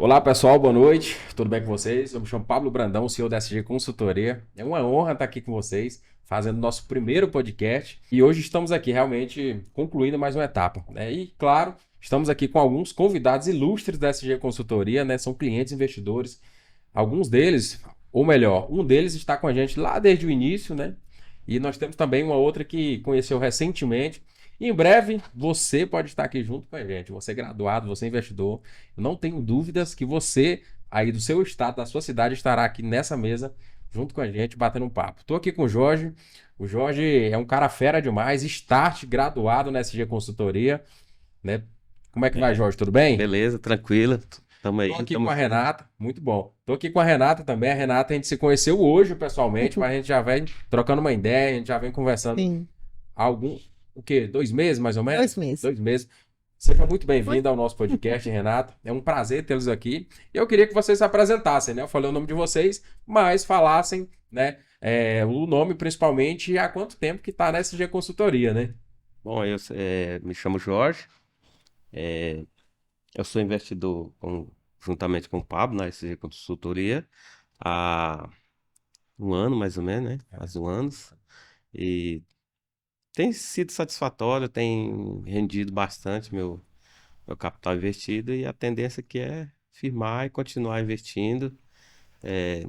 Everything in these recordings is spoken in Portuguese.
Olá pessoal, boa noite, tudo bem com vocês? Eu me chamo Pablo Brandão, CEO da SG Consultoria. É uma honra estar aqui com vocês, fazendo nosso primeiro podcast. E hoje estamos aqui realmente concluindo mais uma etapa, né? E claro, estamos aqui com alguns convidados ilustres da SG Consultoria, né? São clientes investidores. Alguns deles, ou melhor, um deles está com a gente lá desde o início, né? E nós temos também uma outra que conheceu recentemente. E em breve, você pode estar aqui junto com a gente. Você é graduado, você é investidor. Eu não tenho dúvidas que você, aí do seu estado, da sua cidade, estará aqui nessa mesa, junto com a gente, batendo um papo. Estou aqui com o Jorge. O Jorge é um cara fera demais, start, graduado na SG Consultoria, né? Como é que vai, É, Jorge? Tudo bem? beleza, tranquilo. Tamo Estou aí, aqui com tamo a junto. Renata, muito bom. Estou aqui com a Renata também. A Renata a gente se conheceu hoje pessoalmente, mas a gente já vem trocando uma ideia, a gente já vem conversando Sim, há algum, o quê? 2 meses mais ou 2 meses. 2 meses. Seja muito Oi? bem-vindo ao nosso podcast, Renata. É um prazer tê-los aqui. E eu queria que vocês se apresentassem, né? Eu falei o nome de vocês, mas falassem, né? O nome principalmente e há quanto tempo que está na SG Consultoria, né? Bom, me chamo Jorge, eu sou investidor juntamente com o Pablo na SG Consultoria há um ano mais ou menos, né? Faz um ano. E tem sido satisfatório, tem rendido bastante meu capital investido e a tendência aqui é firmar e continuar investindo é,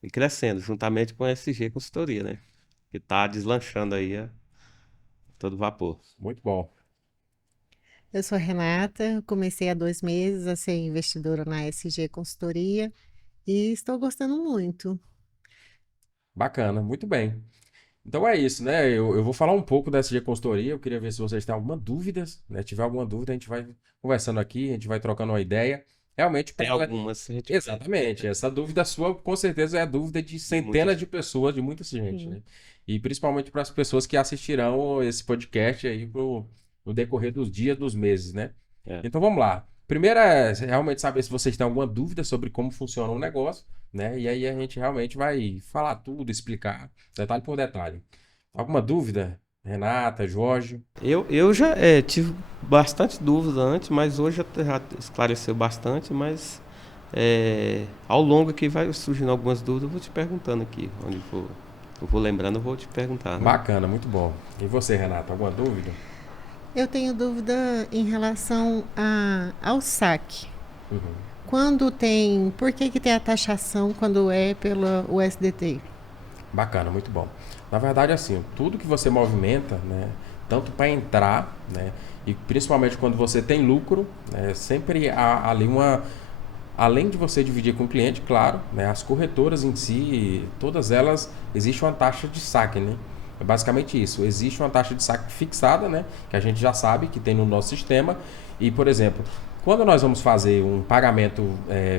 e crescendo, juntamente com a SG Consultoria, né? Que está deslanchando aí a todo vapor. Muito bom. Eu sou a Renata, comecei há 2 meses a ser investidora na SG Consultoria e estou gostando muito. Bacana, muito bem. Então é isso, né? Eu vou falar um pouco da SG Consultoria. Eu queria ver se vocês têm alguma dúvida, né? Tiver alguma dúvida, a gente vai conversando aqui, a gente vai trocando uma ideia. Realmente, Tem para. algumas, a gente vai. Exatamente. Essa dúvida sua, com certeza, é a dúvida de De muita centenas de gente. pessoas, de muita gente, Sim. né? E principalmente para as pessoas que assistirão esse podcast aí no decorrer dos dias, dos meses, né? É. Então vamos lá. Primeiro é realmente saber se vocês têm alguma dúvida sobre como funciona o negócio, né? E aí a gente realmente vai falar tudo, explicar, detalhe por detalhe. Alguma dúvida? Renata, Jorge? Eu já tive bastante dúvida antes, mas hoje já esclareceu bastante, mas ao longo que vai surgindo algumas dúvidas, eu vou te perguntando aqui, eu vou lembrando, eu vou te perguntar, né? Bacana, muito bom. E você, Renata, alguma dúvida? Eu tenho dúvida em relação ao saque. Uhum. Por que tem a taxação quando é pela USDT? Bacana, muito bom. Na verdade, assim, tudo que você movimenta, né, tanto para entrar, né, e principalmente quando você tem lucro, né, sempre há ali uma, além de você dividir com o cliente, claro, né, as corretoras em si, todas elas, existe uma taxa de saque, né? É basicamente isso. Existe uma taxa de saque fixada, né, que a gente já sabe que tem no nosso sistema. E, por exemplo, quando nós vamos fazer um pagamento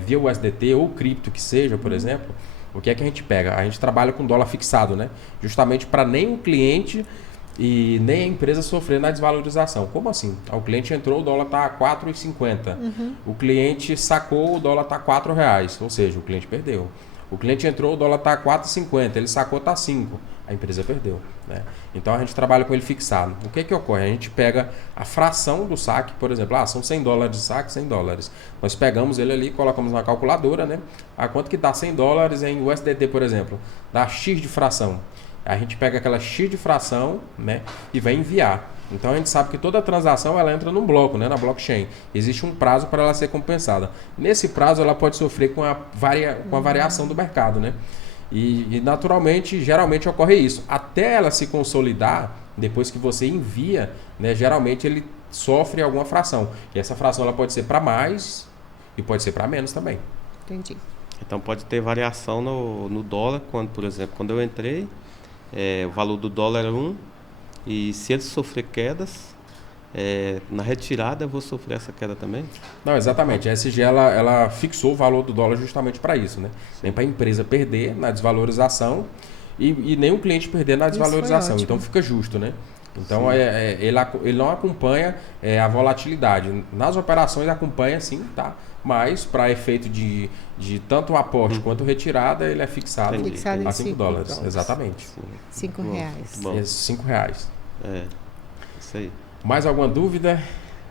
via USDT ou cripto que seja, por exemplo, o que é que a gente pega? A gente trabalha com dólar fixado, né? Justamente para nem o cliente e nem a empresa sofrer na desvalorização. Como assim? O cliente entrou, o dólar está a 4,50. O cliente sacou, o dólar está a R$ 4. Ou seja, o cliente perdeu. O cliente entrou, o dólar está a 4,50. Ele sacou, está a 5. A empresa perdeu. Né? Então a gente trabalha com ele fixado. O que ocorre? A gente pega a fração do saque, por exemplo, são US$ 100 de saque, US$ 100. Nós pegamos ele ali, colocamos na calculadora, né? Quanto que dá US$ 100 em USDT, por exemplo? Dá X de fração. A gente pega aquela X de fração, né, e vai enviar. Então a gente sabe que toda transação ela entra num bloco, né, na blockchain. Existe um prazo para ela ser compensada. Nesse prazo ela pode sofrer com a variação do mercado, né? E naturalmente, geralmente ocorre isso. Até ela se consolidar, depois que você envia, né, geralmente ele sofre alguma fração. E essa fração ela pode ser para mais e pode ser para menos também. Entendi. Então pode ter variação no dólar, quando, por exemplo, quando eu entrei, o valor do dólar era 1, e se ele sofrer quedas, na retirada eu vou sofrer essa queda também? Não, exatamente. A SG ela fixou o valor do dólar justamente para isso, né? Nem Sim. para a empresa perder na desvalorização e nem o cliente perder na Isso foi desvalorização. Então ótimo. fica justo, né? Então Sim. ele não acompanha a volatilidade. Nas operações acompanha sim, tá? Mas para efeito de tanto aporte quanto retirada, ele é fixado Entendi, Fixado em a entendi. 5 5 dólares. dólares. Exatamente. Sim. Muito cinco bom, muito reais. bom. R$ 5. É, isso aí. Mais alguma dúvida?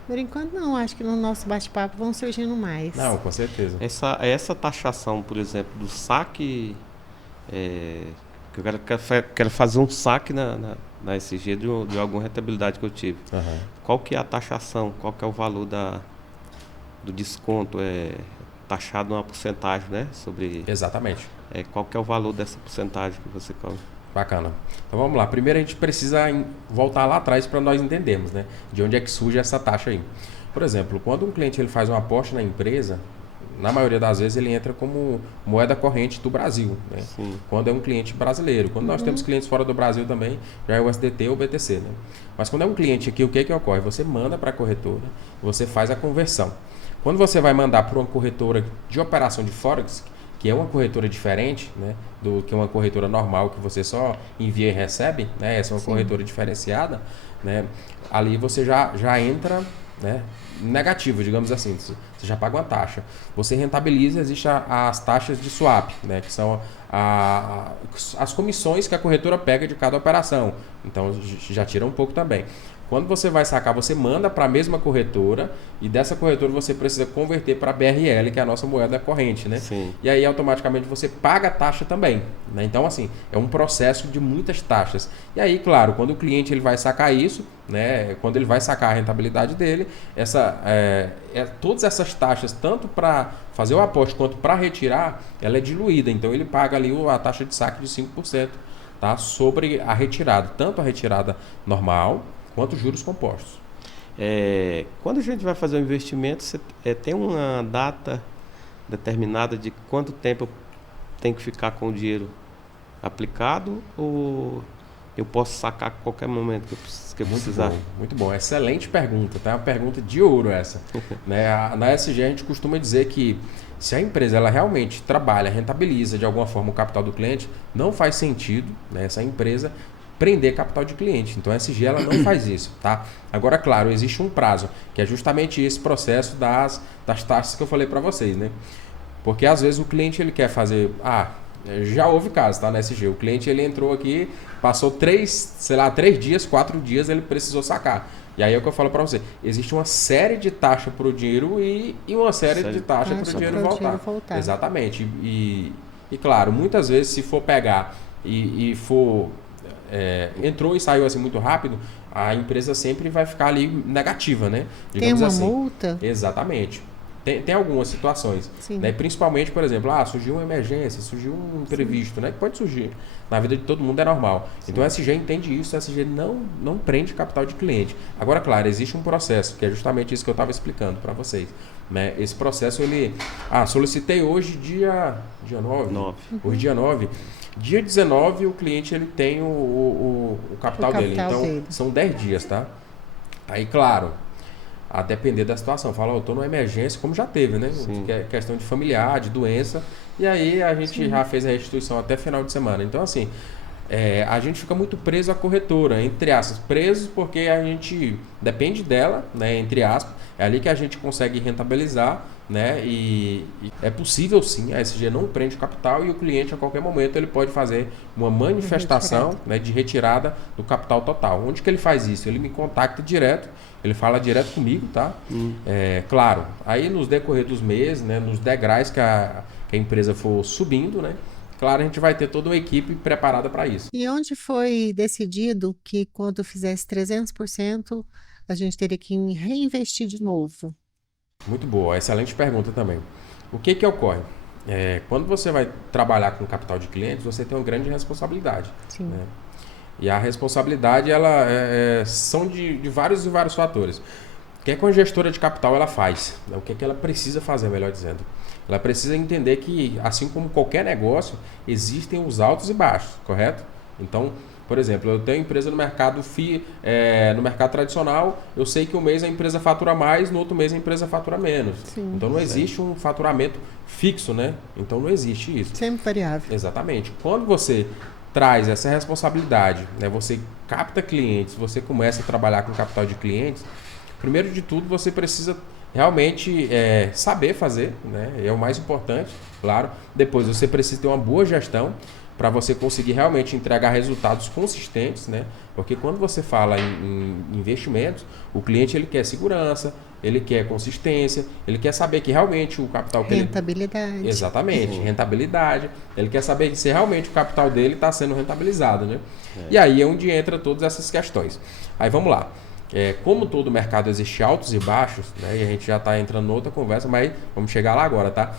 Por enquanto não, acho que no nosso bate-papo vão surgindo mais. Não, com certeza. Essa taxação, por exemplo, do saque, que eu quero fazer um saque na SG de alguma rentabilidade que eu tive. Aham. Qual que é a taxação? Qual que é o valor do desconto? É taxado numa porcentagem, né? Exatamente. Qual que é o valor dessa porcentagem que você cobra? Bacana. Então vamos lá. Primeiro a gente precisa voltar lá atrás para nós entendermos, né? De onde é que surge essa taxa aí. Por exemplo, quando um cliente ele faz uma aposta na empresa, na maioria das vezes ele entra como moeda corrente do Brasil, né? Sim. Quando é um cliente brasileiro. Quando nós temos clientes fora do Brasil também, já é o SDT ou o BTC, né? Mas quando é um cliente aqui, o que ocorre? Você manda para a corretora, você faz a conversão. Quando você vai mandar para uma corretora de operação de Forex, que é uma corretora diferente, né, do que uma corretora normal que você só envia e recebe, né? Essa é uma corretora diferenciada, né? Ali você já entra, né, negativo, digamos assim. Você já paga uma taxa. Você rentabiliza, existem as taxas de swap, né, que são as comissões que a corretora pega de cada operação. Então já tira um pouco também. Quando você vai sacar, você manda para a mesma corretora e dessa corretora você precisa converter para a BRL, que é a nossa moeda corrente, né? Sim. E aí automaticamente você paga a taxa também, né? Então assim, é um processo de muitas taxas. E aí, claro, quando o cliente ele vai sacar isso, né? Quando ele vai sacar a rentabilidade dele, todas essas taxas, tanto para fazer o aporte quanto para retirar, ela é diluída. Então ele paga ali a taxa de saque de 5%, tá? Sobre a retirada, tanto a retirada normal quanto juros compostos. Quando a gente vai fazer um investimento, tem uma data determinada de quanto tempo eu tenho que ficar com o dinheiro aplicado, ou eu posso sacar a qualquer momento que eu precisar? Muito bom. Excelente pergunta, tá? Uma pergunta de ouro essa. Né? Na SG a gente costuma dizer que se a empresa ela realmente trabalha, rentabiliza de alguma forma o capital do cliente, não faz sentido, né, essa empresa prender capital de cliente. Então a SG ela não faz isso, tá? Agora, claro, existe um prazo, que é justamente esse processo das taxas que eu falei para vocês, né? Porque às vezes o cliente ele quer fazer, já houve caso, tá, na SG, o cliente ele entrou aqui, passou 3 dias, 4 dias, ele precisou sacar. E aí é o que eu falo para você, existe uma série de taxas para o dinheiro e uma série de taxas para o dinheiro voltar. Exatamente. E claro, muitas vezes se for pegar e for entrou e saiu assim muito rápido, a empresa sempre vai ficar ali negativa, né? Digamos assim. Tem uma multa? Exatamente. Tem algumas situações, né? Principalmente, por exemplo, surgiu uma emergência, surgiu um imprevisto, né? Que pode surgir. Na vida de todo mundo é normal. Sim. Então a SG entende isso, a SG não prende capital de cliente. Agora, claro, existe um processo, que é justamente isso que eu estava explicando para vocês. Né? Esse processo, solicitei hoje dia 9. Hoje dia 9. Dia 19 o cliente ele tem o capital dele. Então são 10 dias, tá? Aí, claro, a depender da situação. Fala, eu estou numa emergência, como já teve, né? Questão de familiar, de doença. E aí a gente já fez a restituição até final de semana. Então, assim, a gente fica muito preso à corretora, entre aspas. Preso porque a gente depende dela, né? Entre aspas. É ali que a gente consegue rentabilizar, né? E é possível sim, a SG não prende o capital e o cliente a qualquer momento ele pode fazer uma manifestação, né, de retirada do capital total. Onde que ele faz isso? Ele me contacta direto, ele fala direto comigo, tá? Claro, aí nos decorrer dos meses, né, nos degraus que a empresa for subindo, né? Claro, a gente vai ter toda uma equipe preparada para isso. E onde foi decidido que quando fizesse 300%, a gente teria que reinvestir de novo? Muito boa, excelente pergunta também. O que ocorre? Quando você vai trabalhar com capital de clientes, você tem uma grande responsabilidade. Sim. Né? E a responsabilidade, ela são de vários e vários fatores. O que a gestora de capital ela faz? O que ela precisa fazer, melhor dizendo? Ela precisa entender que, assim como qualquer negócio, existem os altos e baixos, correto? Então, por exemplo, eu tenho empresa no mercado no mercado tradicional, eu sei que um mês a empresa fatura mais, no outro mês a empresa fatura menos. Sim, então não existe um faturamento fixo, né? Então não existe isso. Sempre variável. Exatamente. Quando você traz essa responsabilidade, né? Você capta clientes, você começa a trabalhar com capital de clientes, primeiro de tudo você precisa realmente saber fazer, né? É o mais importante, claro. Depois você precisa ter uma boa gestão. para você conseguir realmente entregar resultados consistentes, né? Porque quando você fala em investimentos, o cliente ele quer segurança, ele quer consistência, ele quer saber que realmente o capital que ele... Rentabilidade. Exatamente, rentabilidade. Ele quer saber se realmente o capital dele está sendo rentabilizado, né? E aí é onde entra todas essas questões. Aí vamos lá. Como todo mercado existe altos e baixos, né? E a gente já está entrando em outra conversa, mas vamos chegar lá agora, tá?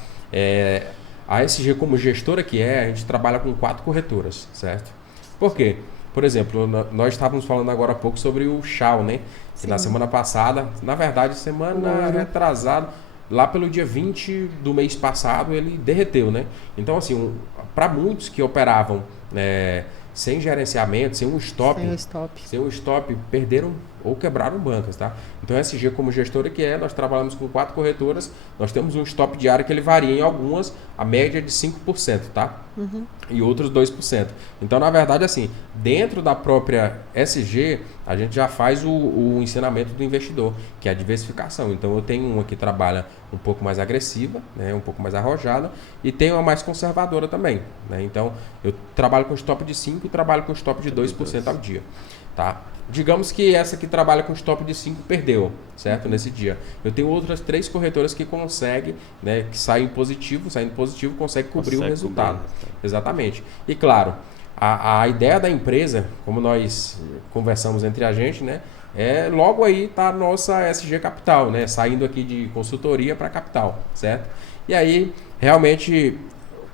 A ASG como gestora a gente trabalha com 4 corretoras, certo? Por quê? Por exemplo, nós estávamos falando agora há pouco sobre o Shao, né? E na semana passada, na verdade, semana retrasada, lá pelo dia 20 do mês passado, ele derreteu, né? Então, assim, para muitos que operavam sem gerenciamento, sem um stop, perderam ou quebraram bancas, tá? Então, a SG como gestora nós trabalhamos com 4 corretoras, nós temos um stop diário que ele varia em algumas, a média de 5%, tá? E outros 2%. Então, na verdade, assim, dentro da própria SG, a gente já faz o ensinamento do investidor, que é a diversificação. Então, eu tenho uma que trabalha um pouco mais agressiva, né, um pouco mais arrojada, e tenho uma mais conservadora também, né? Então, eu trabalho com stop de 5% e trabalho com stop de 2% ao dia, tá? Digamos que essa que trabalha com stop de 5 perdeu, certo? Nesse dia. Eu tenho outras 3 corretoras que conseguem, né, que saindo positivo, consegue cobrir o resultado. Exatamente. E claro, a ideia da empresa, como nós conversamos entre a gente, né, logo aí tá a nossa SG Capital, né, saindo aqui de consultoria para capital, certo? E aí, realmente,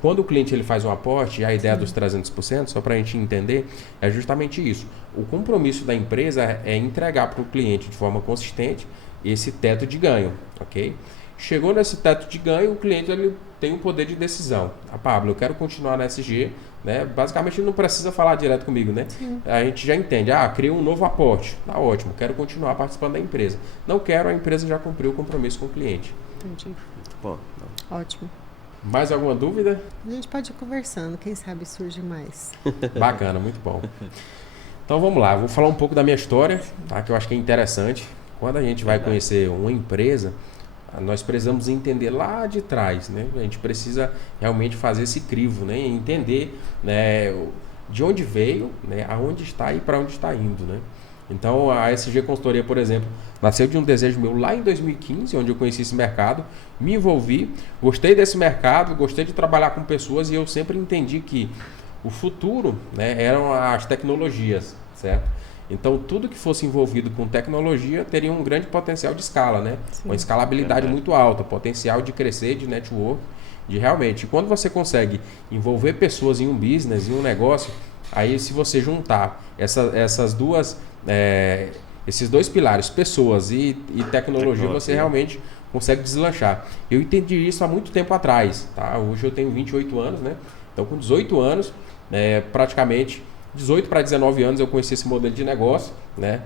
quando o cliente ele faz um aporte, a ideia dos 300%, só para a gente entender, é justamente isso. O compromisso da empresa é entregar para o cliente de forma consistente esse teto de ganho, ok? Chegou nesse teto de ganho, o cliente ele tem um poder de decisão. Pablo, eu quero continuar na SG, né? Basicamente ele não precisa falar direto comigo, né? Sim. A gente já entende, cria um novo aporte, tá ótimo, quero continuar participando da empresa. Não quero, a empresa já cumpriu o compromisso com o cliente. Entendi. Bom, ótimo. Mais alguma dúvida? A gente pode ir conversando, quem sabe surge mais. Bacana, muito bom. Então vamos lá, vou falar um pouco da minha história, tá? Que eu acho que é interessante. Quando a gente vai conhecer uma empresa, nós precisamos entender lá de trás, né? A gente precisa realmente fazer esse crivo, né? Entender, né, de onde veio, né, aonde está e para onde está indo, né? Então a SG Consultoria, por exemplo, nasceu de um desejo meu lá em 2015, onde eu conheci esse mercado, me envolvi, gostei desse mercado, gostei de trabalhar com pessoas e eu sempre entendi que o futuro, né, eram as tecnologias, certo? Então tudo que fosse envolvido com tecnologia teria um grande potencial de escala, né? Uma escalabilidade muito alta, potencial de crescer, de network, de realmente. Quando você consegue envolver pessoas em um business, em um negócio, aí se você juntar esses 2 pilares, pessoas e tecnologia, você realmente consegue deslanchar. Eu entendi isso há muito tempo atrás, tá? Hoje eu tenho 28 anos, né? Então com 18 anos, praticamente 18 para 19 anos eu conheci esse modelo de negócio, né?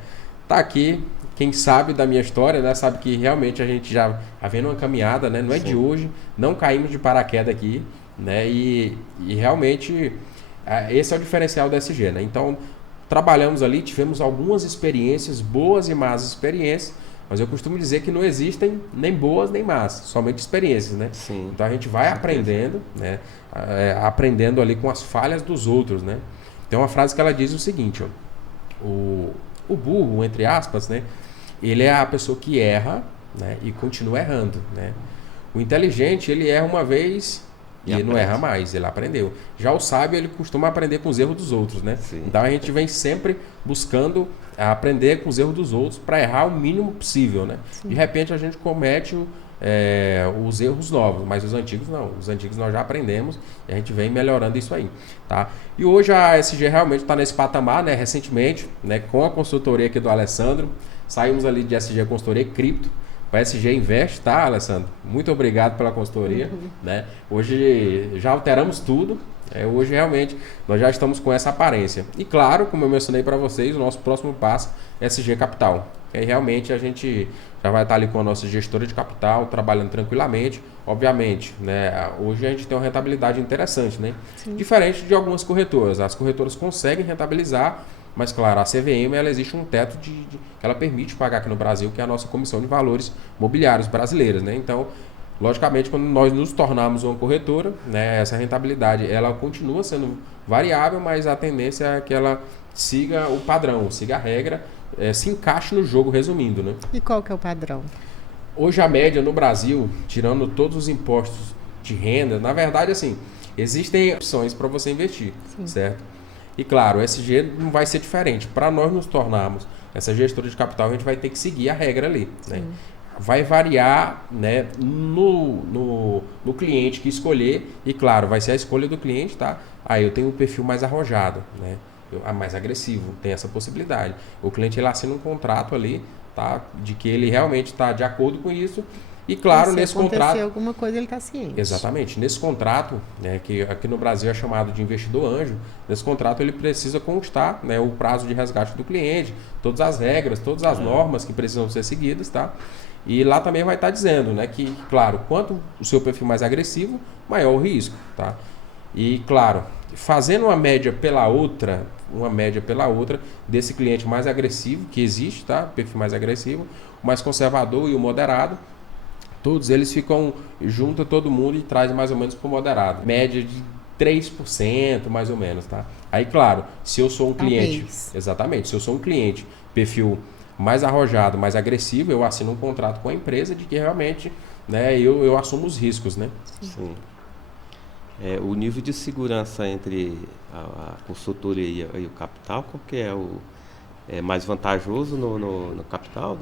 Tá aqui, quem sabe da minha história, né? Sabe que realmente a gente já vendo uma caminhada, né? Não é de hoje, não caímos de paraquedas aqui, né? E realmente esse é o diferencial da SG, né? Então trabalhamos ali, tivemos algumas experiências, boas e más experiências, mas eu costumo dizer que não existem nem boas nem más, somente experiências, né? Sim. Então a gente vai aprendendo, né? Aprendendo ali com as falhas dos outros, né? Tem uma frase que ela diz o seguinte, ó, o burro, entre aspas, né? Ele é a pessoa que erra, né, e continua errando, né? O inteligente, ele erra uma vez e ele não erra mais, ele aprendeu. Já o sábio, ele costuma aprender com os erros dos outros, né? Sim. Então a gente vem sempre buscando aprender com os erros dos outros para errar o mínimo possível, né? Sim. De repente a gente comete os erros novos, mas os antigos não. Os antigos nós já aprendemos e a gente vem melhorando isso aí, tá? E hoje a SG realmente está nesse patamar, né? Recentemente, né? Com a consultoria aqui do Alessandro, saímos ali de SG Consultoria Cripto para SG Invest, tá, Alessandro? Muito obrigado pela consultoria, né? Hoje já alteramos tudo. Hoje realmente nós já estamos com essa aparência. E claro, como eu mencionei para vocês, o nosso próximo passo é SG Capital. E realmente a gente já vai estar ali com a nossa gestora de capital, trabalhando tranquilamente. Obviamente, né, hoje a gente tem uma rentabilidade interessante, né? Sim. Diferente de algumas corretoras. As corretoras conseguem rentabilizar, mas claro, a CVM ela existe um teto que ela permite pagar aqui no Brasil, que é a nossa Comissão de Valores Mobiliários brasileiras, né? Então, Logicamente, quando nós nos tornarmos uma corretora, né, essa rentabilidade ela continua sendo variável, mas a tendência é que ela siga o padrão, siga a regra, se encaixe no jogo, resumindo, né? E qual que é o padrão? Hoje a média no Brasil, tirando todos os impostos de renda, na verdade, assim, existem opções para você investir, certo? E claro, o SG não vai ser diferente. Para nós nos tornarmos essa gestora de capital, a gente vai ter que seguir a regra ali, né? Vai variar, né, no cliente que escolher, e claro, vai ser a escolha do cliente, tá? Aí eu tenho um perfil mais arrojado, né? Mais agressivo, tem essa possibilidade. O cliente ele assina um contrato ali, tá? De que ele realmente está de acordo com isso. E claro, nesse contrato. Se acontecer alguma coisa, ele está ciente. Exatamente. Nesse contrato, né, que aqui no Brasil é chamado de investidor anjo, nesse contrato ele precisa constar, né, o prazo de resgate do cliente, todas as regras, todas as normas que precisam ser seguidas, tá? E lá também vai estar dizendo, né, que, claro, quanto o seu perfil mais agressivo, maior o risco, tá? E, claro, fazendo uma média pela outra desse cliente mais agressivo que existe, tá? Perfil mais agressivo, o mais conservador e o moderado, todos eles ficam, junta todo mundo e traz mais ou menos para o moderado. Média de 3% mais ou menos, tá? Aí, claro, se eu sou um cliente... Exatamente. Se eu sou um cliente, perfil mais arrojado, mais agressivo, eu assino um contrato com a empresa de que realmente, né, eu assumo os riscos, né? Sim. O nível de segurança entre a consultoria e o capital, qual que é mais vantajoso no capital?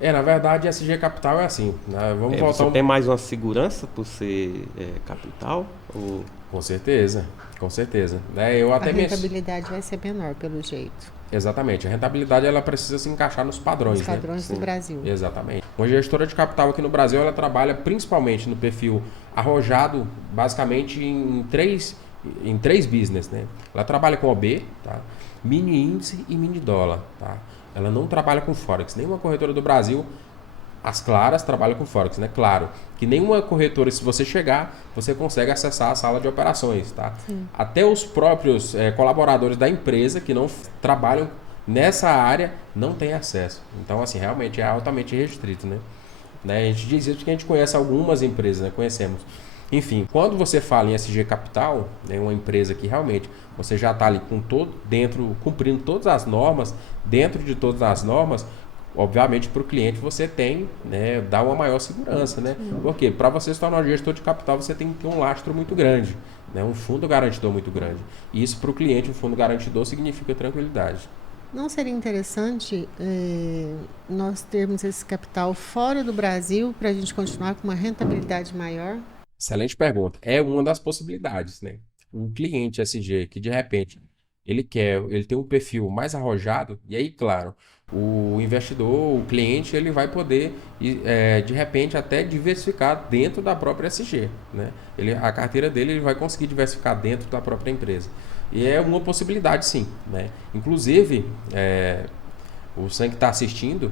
Na verdade, SG Capital é assim, né? Vamos voltar você tem mais uma segurança por ser capital? Ou... Com certeza. A rentabilidade vai ser menor, pelo jeito. Exatamente. A rentabilidade ela precisa se encaixar nos padrões. Os padrões do Brasil. Exatamente. Uma gestora de capital aqui no Brasil, ela trabalha principalmente no perfil arrojado, basicamente em três business, né? Ela trabalha com OB, tá? Mini índice e mini dólar, tá? Ela não trabalha com Forex. Nenhuma corretora do Brasil, as claras, trabalha com Forex, né? Claro que nenhuma corretora, se você chegar, você consegue acessar a sala de operações, tá? Até os próprios colaboradores da empresa que não trabalham nessa área não têm acesso. Então, assim, realmente é altamente restrito, né? A gente diz isso porque a gente conhece algumas empresas, né? Conhecemos. Enfim, quando você fala em SG Capital, né, uma empresa que realmente você já está ali cumprindo todas as normas, dentro de todas as normas, obviamente para o cliente você tem, né, dá uma maior segurança, né? Porque para você se tornar um gestor de capital você tem que ter um lastro muito grande, né, um fundo garantidor muito grande. E isso para o cliente, um fundo garantidor significa tranquilidade. Não seria interessante nós termos esse capital fora do Brasil para a gente continuar com uma rentabilidade maior? Excelente pergunta. É uma das possibilidades, né? Um cliente SG que de repente ele tem um perfil mais arrojado, e aí, claro, o investidor, o cliente, ele vai poder, de repente, até diversificar dentro da própria SG, né? A carteira dele ele vai conseguir diversificar dentro da própria empresa. E é uma possibilidade, sim, né? Inclusive, o Sam que está assistindo,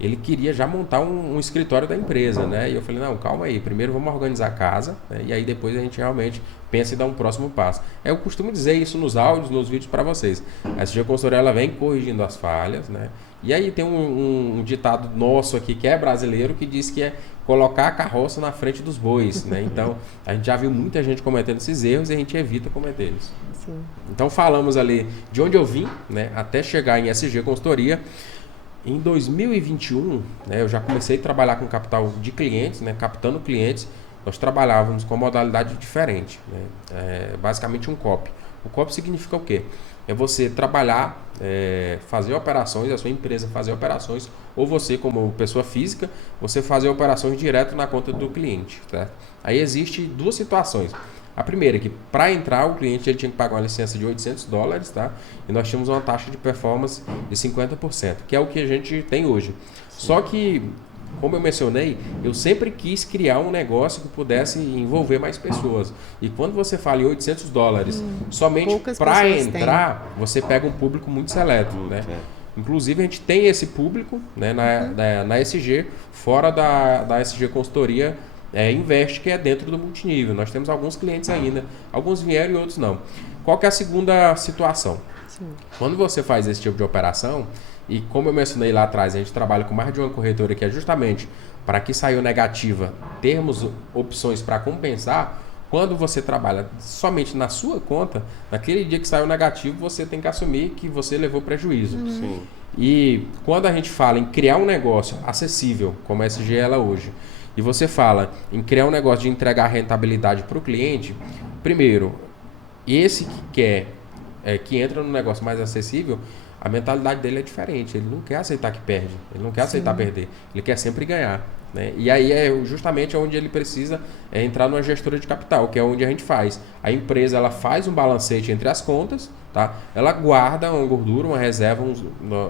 ele queria já montar um escritório da empresa, né? E eu falei, não, calma aí, primeiro vamos organizar a casa, né? E aí depois a gente realmente pensa em dar um próximo passo. Eu costumo dizer isso nos áudios, nos vídeos para vocês. A SG Consultoria, ela vem corrigindo as falhas, né? E aí tem um ditado nosso aqui, que é brasileiro, que diz que é colocar a carroça na frente dos bois, né? Então, a gente já viu muita gente cometendo esses erros e a gente evita cometê-los. Sim. Então, falamos ali de onde eu vim, né? Até chegar em SG Consultoria. Em 2021, né, eu já comecei a trabalhar com capital de clientes, né, captando clientes. Nós trabalhávamos com uma modalidade diferente, né, basicamente um COP. O COP significa o quê? É você trabalhar, fazer operações, a sua empresa fazer operações, ou você como pessoa física, você fazer operações direto na conta do cliente. Tá? Aí existe duas situações. A primeira é que para entrar o cliente ele tinha que pagar uma licença de $800, tá? E nós tínhamos uma taxa de performance de 50%, que é o que a gente tem hoje. Só que, como eu mencionei, eu sempre quis criar um negócio que pudesse envolver mais pessoas. E quando você fala em $800, somente para entrar, você pega um público muito seleto, né? Inclusive a gente tem esse público, né, na SG, fora da SG Consultoria, Invest, que é dentro do multinível. Nós temos alguns clientes ainda, alguns vieram e outros não. Qual que é a segunda situação? Sim. Quando você faz esse tipo de operação, e como eu mencionei lá atrás, a gente trabalha com mais de uma corretora que é justamente para que saiu negativa, termos opções para compensar. Quando você trabalha somente na sua conta, naquele dia que saiu negativo, você tem que assumir que você levou prejuízo. Sim. E quando a gente fala em criar um negócio acessível, como a SG é ela hoje, e você fala em criar um negócio de entregar rentabilidade para o cliente, primeiro, esse que quer, que entra no negócio mais acessível, a mentalidade dele é diferente. Ele não quer aceitar que perde, ele não quer aceitar perder, ele quer sempre ganhar. Né? E aí é justamente onde ele precisa entrar numa gestora de capital, que é onde a gente faz. A empresa ela faz um balancete entre as contas, tá? Ela guarda uma gordura, uma reserva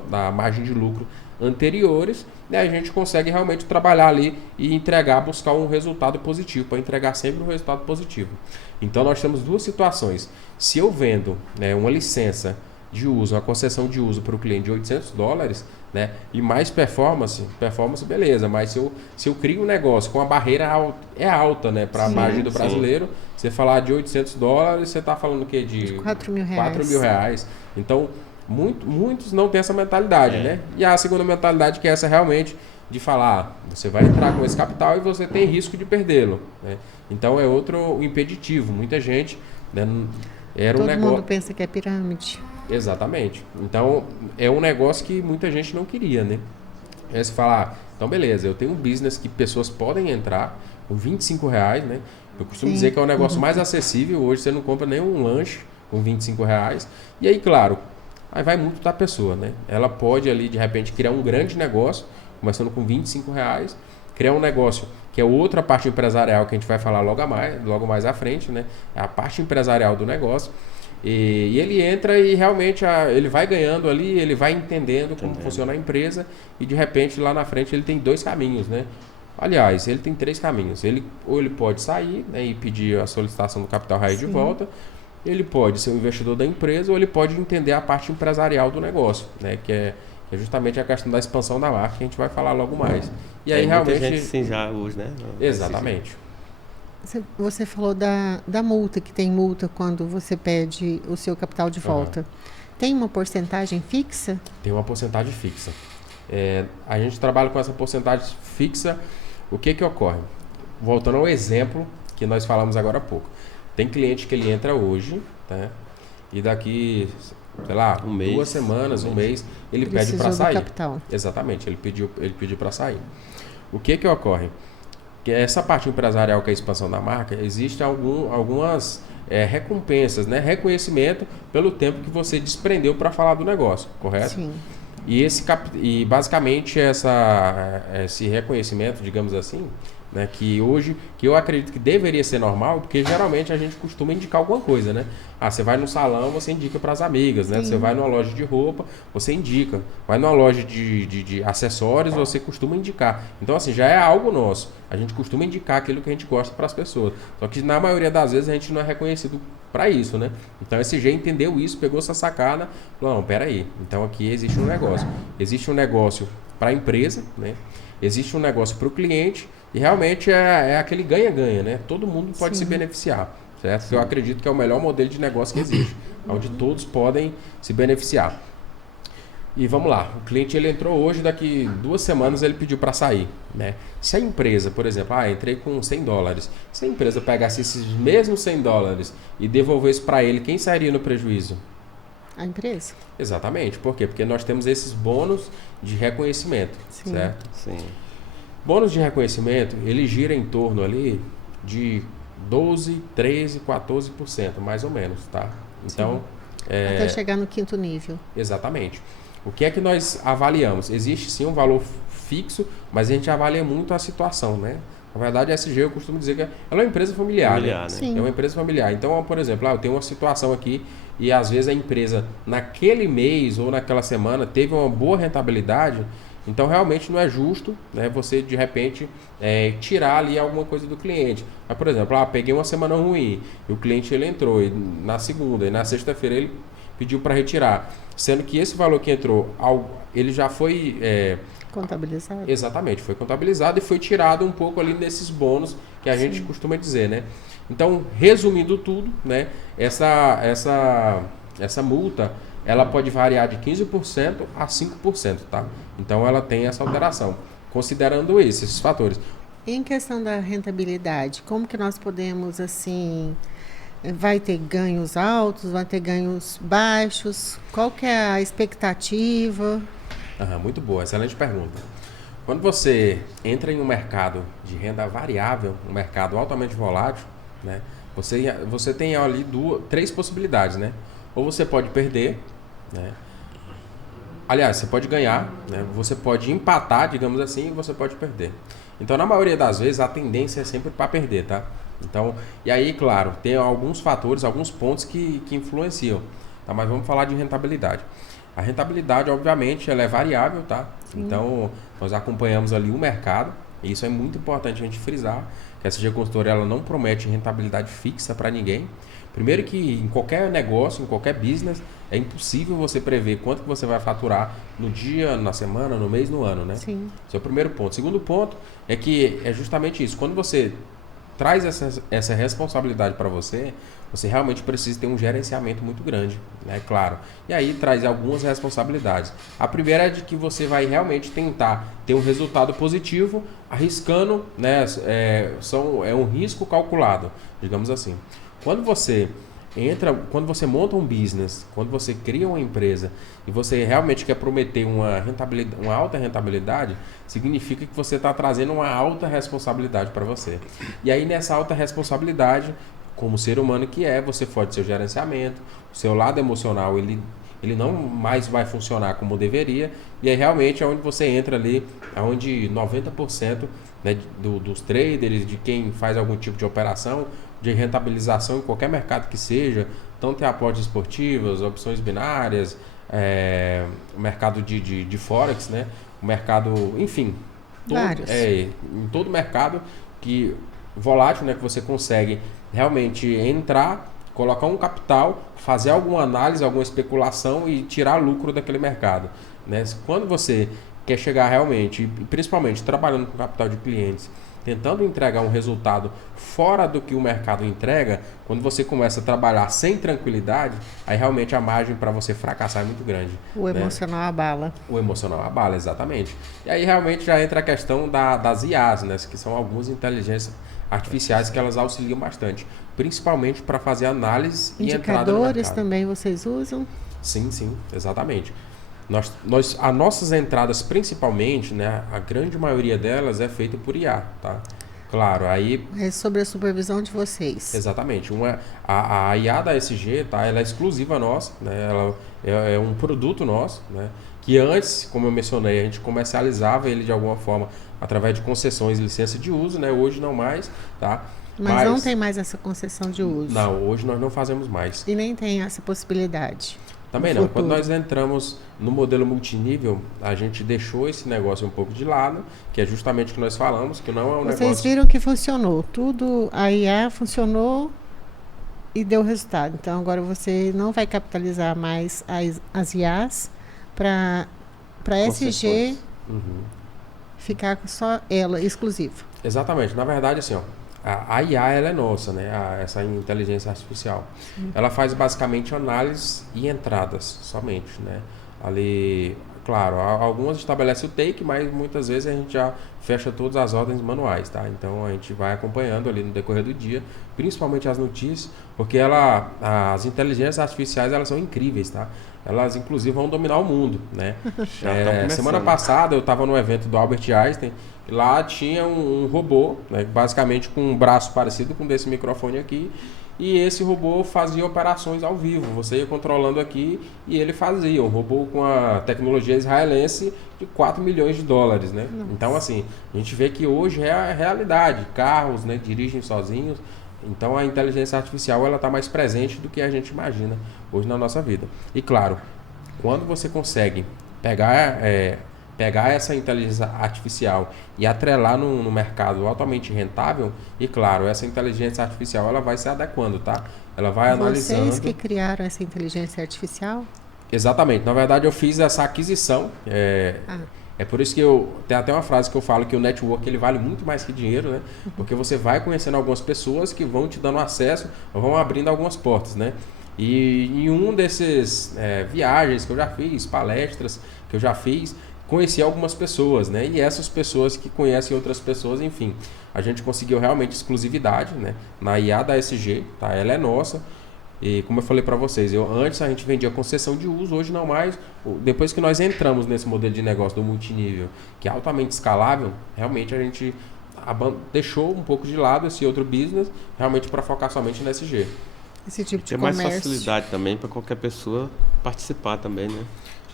na margem de lucro anteriores, e a gente consegue realmente trabalhar ali e entregar, buscar um resultado positivo, para entregar sempre um resultado positivo. Então nós temos duas situações. Se eu vendo, né, uma licença de uso, uma concessão de uso para o cliente de $800, né, e mais performance beleza, mas se eu crio um negócio com a barreira alta, né, para a margem do brasileiro, você falar de $800, você está falando o quê? De R$4.000. Então, muitos não têm essa mentalidade, né? E a segunda mentalidade que é essa realmente de falar, você vai entrar com esse capital e você tem risco de perdê-lo, né? Então é outro impeditivo. Muita gente, né, era um negócio. Todo mundo pensa que é pirâmide. Exatamente. Então é um negócio que muita gente não queria, né? É se falar, então beleza, eu tenho um business que pessoas podem entrar com R$25, né? Eu costumo dizer que é o negócio mais acessível. Hoje você não compra nenhum lanche com R$25. E aí, claro, aí vai muito da pessoa, né? Ela pode ali, de repente, criar um grande negócio, começando com R$25, criar um negócio que é outra parte empresarial que a gente vai falar logo mais à frente, né? É a parte empresarial do negócio. E ele entra e realmente ele vai ganhando ali, ele vai entendendo como funciona a empresa e de repente lá na frente ele tem dois caminhos, né? Aliás, ele tem três caminhos. Ou ele pode sair, né, e pedir a solicitação do capital raiz de volta. Ele pode ser um investidor da empresa ou ele pode entender a parte empresarial do negócio, né? Que é justamente a questão da expansão da marca, que a gente vai falar logo mais. E aí realmente muita gente sim já hoje, né? Exatamente. Você falou da multa, que tem multa quando você pede o seu capital de volta. Tem uma porcentagem fixa? Tem uma porcentagem fixa. A gente trabalha com essa porcentagem fixa. O que ocorre? Voltando ao exemplo que nós falamos agora há pouco. Tem cliente que ele entra hoje, né? E daqui, sei lá, 2 semanas, um mês, ele pede para sair. Capital. Exatamente, ele pediu para sair. O que ocorre? Que essa parte empresarial, que é a expansão da marca, existem algumas recompensas, né? Reconhecimento pelo tempo que você desprendeu para falar do negócio, correto? Sim. E basicamente esse reconhecimento, digamos assim, né, que eu acredito que deveria ser normal, porque geralmente a gente costuma indicar alguma coisa, né? Você vai no salão, você indica para as amigas, né? Você vai numa loja de roupa, você indica. Vai numa loja de acessórios, você costuma indicar. Então, assim, já é algo nosso. A gente costuma indicar aquilo que a gente gosta para as pessoas. Só que na maioria das vezes a gente não é reconhecido para isso, né? Então, esse G entendeu isso, pegou essa sacada, falou, não, peraí. Então, aqui existe um negócio. Existe um negócio para a empresa, né? Existe um negócio para o cliente e realmente é aquele ganha-ganha, né? Todo mundo pode se beneficiar, certo? Eu acredito que é o melhor modelo de negócio que existe, onde todos podem se beneficiar. E vamos lá, o cliente ele entrou hoje, daqui 2 semanas ele pediu para sair, né? Se a empresa, por exemplo, entrei com $100, se a empresa pegasse esses mesmos $100 e devolvesse para ele, quem sairia no prejuízo? A empresa. Exatamente, por quê? Porque nós temos esses bônus de reconhecimento, certo? Sim. Bônus de reconhecimento, ele gira em torno ali de 12, 13, 14%, mais ou menos, tá? Então, até chegar no 5º nível. Exatamente. O que é que nós avaliamos? Existe sim um valor fixo, mas a gente avalia muito a situação, né? Na verdade, a SG eu costumo dizer que ela é uma empresa familiar, né? Sim. É uma empresa familiar. Então, por exemplo, eu tenho uma situação aqui e às vezes a empresa naquele mês ou naquela semana teve uma boa rentabilidade. Então, realmente não é justo, né, você, de repente, tirar ali alguma coisa do cliente. Mas, por exemplo, peguei uma semana ruim, e o cliente ele entrou e na segunda e na sexta-feira ele pediu para retirar. Sendo que esse valor que entrou, ele já foi... contabilizado. Exatamente, foi contabilizado e foi tirado um pouco ali nesses bônus que a gente costuma dizer, né? Então, resumindo tudo, né, essa multa... ela pode variar de 15% a 5%, tá? Então ela tem essa alteração, considerando esses fatores. E em questão da rentabilidade, como que nós podemos, assim, vai ter ganhos altos, vai ter ganhos baixos? Qual que é a expectativa? Muito boa, excelente pergunta. Quando você entra em um mercado de renda variável, um mercado altamente volátil, né, você tem ali três possibilidades, né? Ou você pode perder, né? Aliás, você pode ganhar, né? Você pode empatar, digamos assim, e você pode perder. Então, na maioria das vezes, a tendência é sempre para perder, tá? Então, e aí, claro, tem alguns fatores, alguns pontos que influenciam, tá? Mas vamos falar de rentabilidade. A rentabilidade, obviamente, ela é variável, tá? Então, nós acompanhamos ali o mercado, e isso é muito importante a gente frisar, que a SG Consultoria ela não promete rentabilidade fixa para ninguém. Primeiro que em qualquer negócio, em qualquer business, é impossível você prever quanto que você vai faturar no dia, na semana, no mês, no ano, né? Sim. Esse é o primeiro ponto. Segundo ponto é que é justamente isso. Quando você traz essa responsabilidade para você, você realmente precisa ter um gerenciamento muito grande, né? Claro. E aí traz algumas responsabilidades. A primeira é de que você vai realmente tentar ter um resultado positivo, arriscando, né? É um risco calculado, digamos assim. Quando você monta um business, quando você cria uma empresa e você realmente quer prometer uma alta rentabilidade, significa que você está trazendo uma alta responsabilidade para você. E aí nessa alta responsabilidade, como ser humano que você fode seu gerenciamento, o seu lado emocional ele não mais vai funcionar como deveria, e aí realmente é onde você entra ali, é onde 90%, né, dos traders, de quem faz algum tipo de operação, de rentabilização em qualquer mercado que seja, tanto em apostas esportivas, opções binárias, o mercado de Forex, né? O mercado, enfim, em todo mercado volátil, né, que você consegue realmente entrar, colocar um capital, fazer alguma análise, alguma especulação e tirar lucro daquele mercado, né? Quando você quer chegar realmente, principalmente trabalhando com capital de clientes, tentando entregar um resultado fora do que o mercado entrega, quando você começa a trabalhar sem tranquilidade, aí realmente a margem para você fracassar é muito grande. O emocional abala. O emocional abala, exatamente. E aí realmente já entra a questão das IAs, né, que são algumas inteligências artificiais que elas auxiliam bastante, principalmente para fazer análise e entrada no mercado. Indicadores também vocês usam? Sim, exatamente. As nossas entradas, principalmente, né, a grande maioria delas é feita por IA, tá? Claro, aí... É sobre a supervisão de vocês. Exatamente. A IA da SG, tá? Ela é exclusiva nossa, né? Ela é um produto nosso, né? Que antes, como eu mencionei, a gente comercializava ele de alguma forma através de concessões e licença de uso, né? Hoje não mais, tá? Mas não tem mais essa concessão de uso. Não, hoje nós não fazemos mais. E nem tem essa possibilidade. Também não. Quando nós entramos no modelo multinível, a gente deixou esse negócio um pouco de lado, que é justamente o que nós falamos, que não é um negócio... Vocês viram que funcionou. Tudo, a IA funcionou e deu resultado. Então agora você não vai capitalizar mais as IAs para SG ficar só ela, exclusiva. Exatamente. Na verdade, assim, ó, a IA ela é nossa, né? Essa inteligência artificial. Ela faz basicamente análise e entradas somente, né? Ali, claro, algumas estabelecem o take, mas muitas vezes a gente já fecha todas as ordens manuais, tá? Então a gente vai acompanhando ali no decorrer do dia, principalmente as notícias, porque as inteligências artificiais elas são incríveis, tá? Elas inclusive vão dominar o mundo, né? Semana passada eu estava no evento do Albert Einstein. Lá tinha um robô, né, basicamente com um braço parecido com desse microfone aqui, e esse robô fazia operações ao vivo. Você ia controlando aqui e ele fazia. Um robô com a tecnologia israelense de 4 milhões de dólares, né? Então, assim, a gente vê que hoje é a realidade. Carros, né, dirigem sozinhos. Então, a inteligência artificial ela está mais presente do que a gente imagina hoje na nossa vida. E, claro, quando você consegue pegar essa inteligência artificial e atrelar no mercado altamente rentável, e claro, essa inteligência artificial ela vai se adequando, tá? Ela vai analisando... Vocês que criaram essa inteligência artificial? Exatamente. Na verdade, eu fiz essa aquisição. É por isso que tem até uma frase que eu falo que o network ele vale muito mais que dinheiro, né? Porque você vai conhecendo algumas pessoas que vão te dando acesso, vão abrindo algumas portas, né? E em um desses viagens que eu já fiz, palestras que eu já fiz, conheci algumas pessoas, né? E essas pessoas que conhecem outras pessoas, enfim, a gente conseguiu realmente exclusividade, né? Na IA da SG, tá? Ela é nossa. E como eu falei para vocês, antes a gente vendia concessão de uso, hoje não mais. Depois que nós entramos nesse modelo de negócio do multinível, que é altamente escalável, realmente a gente deixou um pouco de lado esse outro business, realmente para focar somente na SG. Esse tipo de Tem mais comércio. facilidade também para qualquer pessoa participar também, né?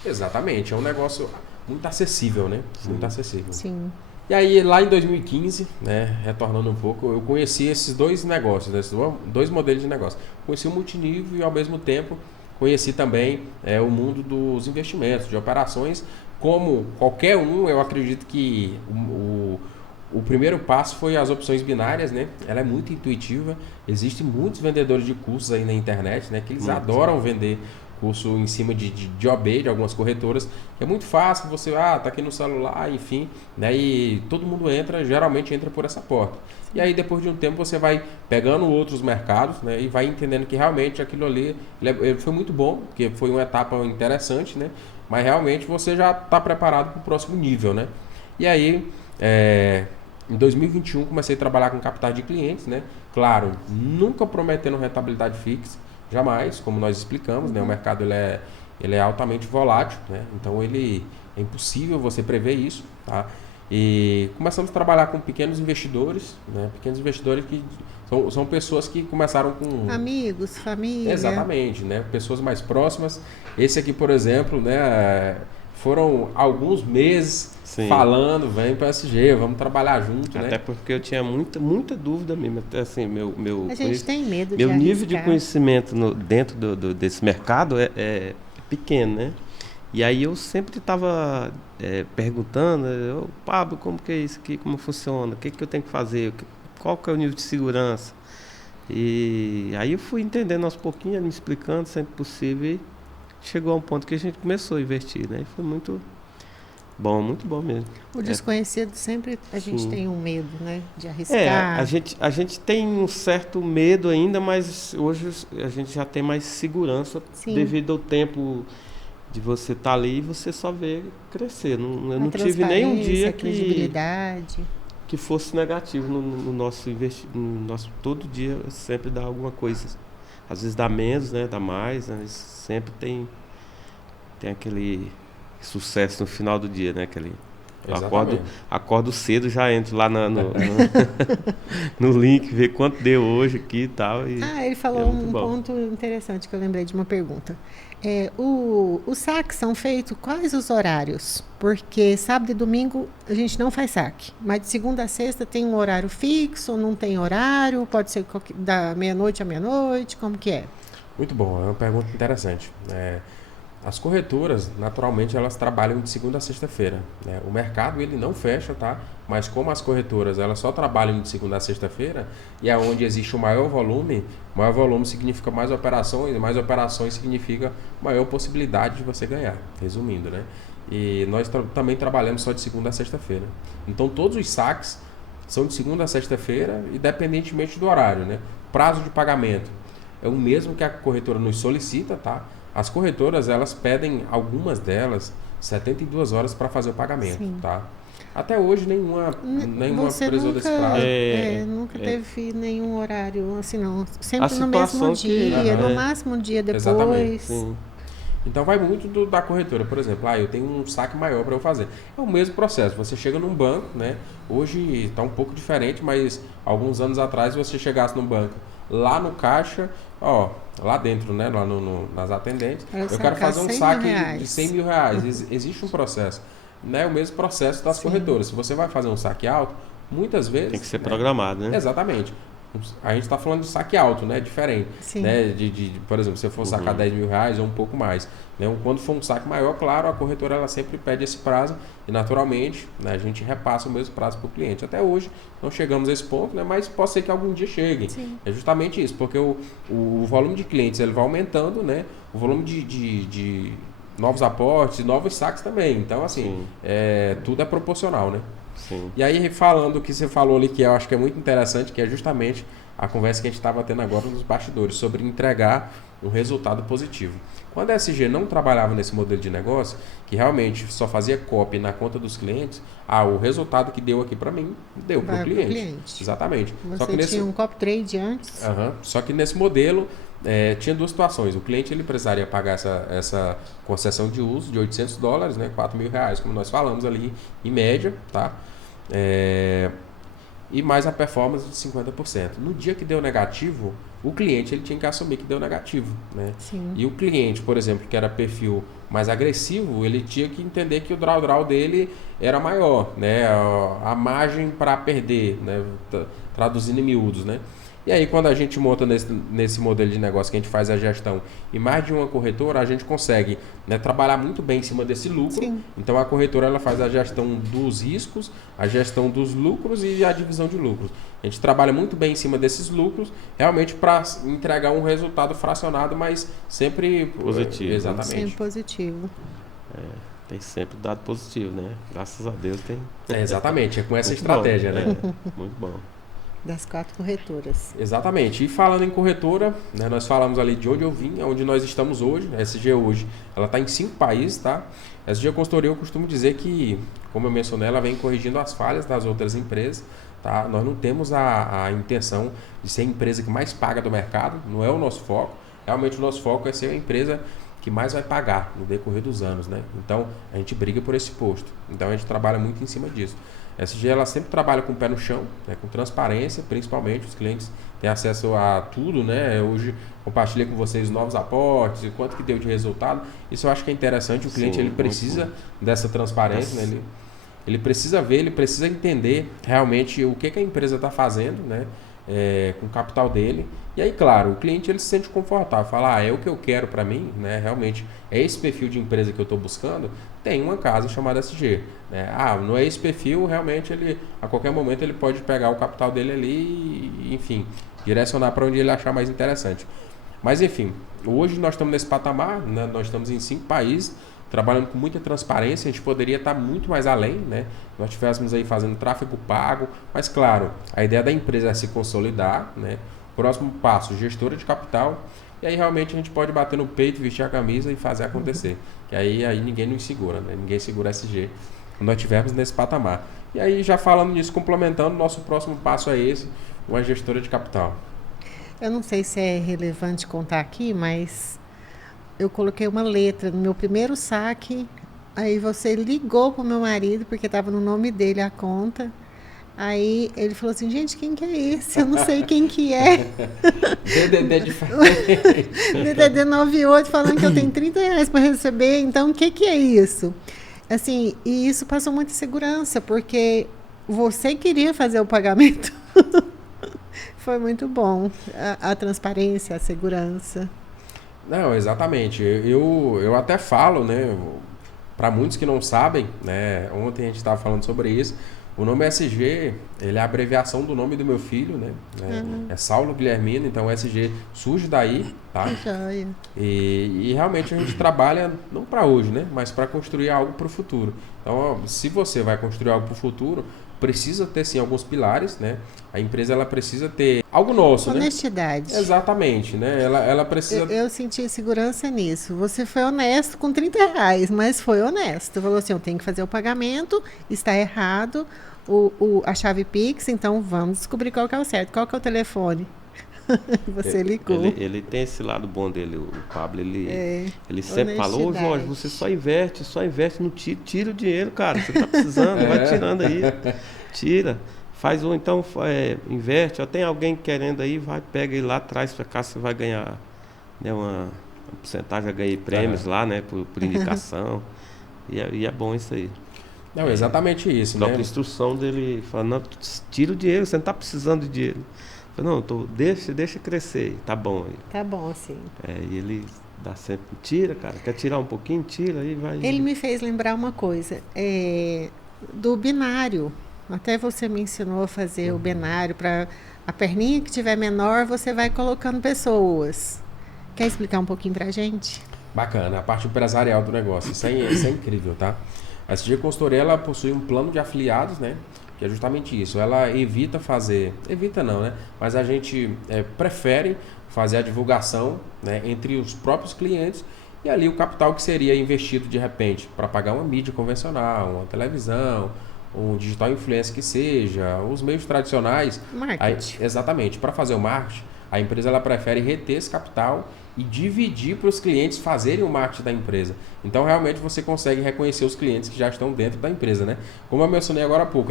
Exatamente, é um negócio muito acessível, né? Muito acessível. Sim. E aí, lá em 2015, né, retornando um pouco, eu conheci esses dois negócios, né, esses dois modelos de negócio. Conheci o multinível e, ao mesmo tempo, conheci também o mundo dos investimentos, de operações. Como qualquer um, eu acredito que o primeiro passo foi as opções binárias, né? Ela é muito intuitiva. Existem muitos vendedores de cursos aí na internet, né, que eles adoram vender curso em cima de OB, de algumas corretoras, que é muito fácil, você, tá aqui no celular, enfim, né, e todo mundo geralmente entra por essa porta. E aí, depois de um tempo, você vai pegando outros mercados, né, e vai entendendo que realmente aquilo ali ele foi muito bom, porque foi uma etapa interessante, né, mas realmente você já está preparado para o próximo nível, né. E aí, em 2021, comecei a trabalhar com capitais de clientes, né, claro, nunca prometendo rentabilidade fixa, jamais, como nós explicamos, né? O mercado ele é altamente volátil, né? Então é impossível você prever isso, tá? E começamos a trabalhar com pequenos investidores, né? Pequenos investidores que são pessoas que começaram com amigos, família. Exatamente, né? Pessoas mais próximas. Esse aqui, por exemplo, né? Foram alguns meses falando, vem para o SG, vamos trabalhar junto, né? Até porque eu tinha muita dúvida mesmo. Até assim, a gente tem medo de meu nível de arriscar. conhecimento dentro desse mercado é pequeno, né? E aí eu sempre estava perguntando, Pablo, como que é isso aqui, como funciona, o que eu tenho que fazer, qual que é o nível de segurança? E aí eu fui entendendo aos pouquinhos, me explicando sempre possível, e chegou a um ponto que a gente começou a investir, né? E foi muito bom mesmo. O desconhecido sempre a gente tem um medo, né? De arriscar. A gente tem um certo medo ainda, mas hoje a gente já tem mais segurança devido ao tempo de você estar ali e você só ver crescer. Eu não tive nenhum dia que fosse negativo no nosso investimento. Todo dia sempre dá alguma coisa. Às vezes dá menos, né? Dá mais, né? Sempre tem aquele sucesso no final do dia, né? Acordo cedo, já entro lá no link, ver quanto deu hoje aqui e tal. Ele falou um ponto interessante que eu lembrei de uma pergunta. Os saques são feitos quais os horários? Porque sábado e domingo a gente não faz saque, mas de segunda a sexta tem um horário fixo, não tem horário, pode ser da meia-noite à meia-noite, como que é? Muito bom, é uma pergunta interessante. As corretoras, naturalmente, elas trabalham de segunda a sexta-feira, né? O mercado, ele não fecha, tá? Mas como as corretoras, elas só trabalham de segunda a sexta-feira, e é onde existe o maior volume significa mais operações significa maior possibilidade de você ganhar, resumindo, né? E nós também trabalhamos só de segunda a sexta-feira. Então, todos os saques são de segunda a sexta-feira, independentemente do horário, né? Prazo de pagamento é o mesmo que a corretora nos solicita, tá? As corretoras, elas pedem, algumas delas, 72 horas para fazer o pagamento, tá? Até hoje, nenhuma precisou desse prazo. Nunca teve nenhum horário assim, não. Sempre no mesmo dia, no máximo um dia depois. Exatamente. Sim. Então, vai muito da corretora. Por exemplo, eu tenho um saque maior para eu fazer. É o mesmo processo. Você chega num banco, né? Hoje está um pouco diferente, mas alguns anos atrás, você chegasse num banco, lá no caixa, lá dentro, né, lá nas atendentes, eu quero fazer um saque de 100 mil reais. Existe um processo, né, o mesmo processo das corretoras. Se você vai fazer um saque alto, muitas vezes... Tem que ser programado, né? Exatamente. A gente está falando de saque alto, né, diferente. Né, por exemplo, se eu for sacar 10 mil reais ou um pouco mais. Né, quando for um saque maior, claro, a corretora ela sempre pede esse prazo e, naturalmente, né, a gente repassa o mesmo prazo para o cliente. Até hoje não chegamos a esse ponto, né, mas pode ser que algum dia chegue. É justamente isso, porque o volume de clientes ele vai aumentando, né, o volume de novos aportes e novos saques também. Então, assim, tudo é proporcional, né? Sim. E aí, falando o que você falou ali, que eu acho que é muito interessante, que é justamente a conversa que a gente estava tendo agora nos bastidores, sobre entregar um resultado positivo. Quando a SG não trabalhava nesse modelo de negócio, que realmente só fazia copy na conta dos clientes, o resultado que deu aqui para mim, deu para o cliente. Exatamente. Você só que tinha um copy trade antes? Só que nesse modelo tinha duas situações. O cliente ele precisaria pagar essa concessão de uso de $800, né, R$4.000, como nós falamos ali, em média, tá? E mais a performance de 50%. No dia que deu negativo, o cliente ele tinha que assumir que deu negativo, né? Sim. E o cliente, por exemplo, que era perfil mais agressivo, ele tinha que entender que o drawdown dele era maior, né? A margem para perder, né? Traduzindo em miúdos, né? E aí, quando a gente monta nesse modelo de negócio que a gente faz a gestão em mais de uma corretora, a gente consegue, né, trabalhar muito bem em cima desse lucro. Sim. Então, a corretora ela faz a gestão dos riscos, a gestão dos lucros e a divisão de lucros. A gente trabalha muito bem em cima desses lucros, realmente para entregar um resultado fracionado, mas sempre positivo. Exatamente. Sempre positivo. Tem sempre dado positivo, né? Graças a Deus tem. Exatamente, é com essa Muito estratégia, bom, né? Muito bom. Das 4 corretoras. Exatamente. E falando em corretora, né, nós falamos ali de onde eu vim, onde nós estamos hoje. A SG hoje, ela está em 5 países, tá? A SG Consultoria, eu costumo dizer que, como eu mencionei, ela vem corrigindo as falhas das outras empresas, tá? Nós não temos a intenção de ser a empresa que mais paga do mercado, não é o nosso foco. Realmente o nosso foco é ser a empresa que mais vai pagar no decorrer dos anos, né? Então, a gente briga por esse posto. Então, a gente trabalha muito em cima disso. A SG ela sempre trabalha com o pé no chão, né, com transparência, principalmente os clientes têm acesso a tudo, né? Hoje compartilhei com vocês novos aportes e quanto que deu de resultado. Isso eu acho que é interessante. O cliente ele precisa dessa transparência, né? Ele precisa ver, ele precisa entender realmente o que a empresa está fazendo, né? Com o capital dele. E aí, claro, o cliente ele se sente confortável, fala, é o que eu quero para mim, né? Realmente é esse perfil de empresa que eu estou buscando. Tem uma casa chamada SG, né? Não é esse perfil, realmente ele a qualquer momento ele pode pegar o capital dele ali e, enfim, direcionar para onde ele achar mais interessante. Mas enfim, hoje nós estamos nesse patamar, né? Nós estamos em 5 países, trabalhando com muita transparência. A gente poderia estar muito mais além, né? Nós estivéssemos aí fazendo tráfego pago, mas claro, a ideia da empresa é se consolidar, né? Próximo passo, gestora de capital. E aí realmente a gente pode bater no peito, vestir a camisa e fazer acontecer. Que aí ninguém nos segura, né? Ninguém segura a SG quando nós estivermos nesse patamar. E aí já falando nisso, complementando, nosso próximo passo é esse, uma gestora de capital. Eu não sei se é relevante contar aqui, mas eu coloquei uma letra no meu primeiro saque. Aí você ligou pro meu marido, porque estava no nome dele a conta. Aí ele falou assim, gente, quem que é esse? Eu não sei quem que é. DDD diferente. DDD 98 falando que eu tenho R$30 para receber. Então, o que é isso? Assim, e isso passou muita segurança, porque você queria fazer o pagamento. Foi muito bom. A transparência, a segurança. Não, exatamente. Eu até falo, né? Para muitos que não sabem, né? Ontem a gente estava falando sobre isso. O nome SG, ele é a abreviação do nome do meu filho, né? É Saulo Guilhermino, então o SG surge daí, tá? Joia. E realmente a gente trabalha não para hoje, né? Mas para construir algo para o futuro. Então, se você vai construir algo para o futuro, precisa ter sim alguns pilares, né? A empresa ela precisa ter algo nosso, honestidade. Né? Exatamente, né? Ela precisa. Eu senti segurança nisso. Você foi honesto com R$30, mas foi honesto. Falou assim, eu tenho que fazer o pagamento, está errado, a chave Pix, então vamos descobrir qual que é o certo. Qual que é o telefone? Você ligou. Ele tem esse lado bom dele, o Pablo, ele sempre falou, ô Jorge, você só investe, não tira o dinheiro, cara, você tá precisando, vai tirando aí, tira, investe, tem alguém querendo aí, pega ele lá, traz pra cá, você vai ganhar, né, uma porcentagem, eu ganhei prêmios lá, né, por indicação, e é bom isso aí. Não, exatamente isso, né? A instrução dele, fala, não, tira o dinheiro, você não tá precisando de dinheiro. Não, deixa crescer, tá bom aí. Tá bom, assim. E ele dá sempre, tira, cara, quer tirar um pouquinho, tira, aí vai. Ele me fez lembrar uma coisa, do binário. Até você me ensinou a fazer o binário, para a perninha que tiver menor, você vai colocando pessoas. Quer explicar um pouquinho pra gente? Bacana, a parte empresarial do negócio, isso é incrível, tá? A SG Consultoria ela possui um plano de afiliados, né? que é justamente isso. Ela evita fazer, evita não, né? Mas a gente prefere fazer a divulgação, né, entre os próprios clientes e ali o capital que seria investido de repente para pagar uma mídia convencional, uma televisão, um digital influencer que seja, os meios tradicionais. Marketing. Exatamente, para fazer o marketing, a empresa ela prefere reter esse capital e dividir para os clientes fazerem o marketing da empresa. Então, realmente, você consegue reconhecer os clientes que já estão dentro da empresa, né? Como eu mencionei agora há pouco,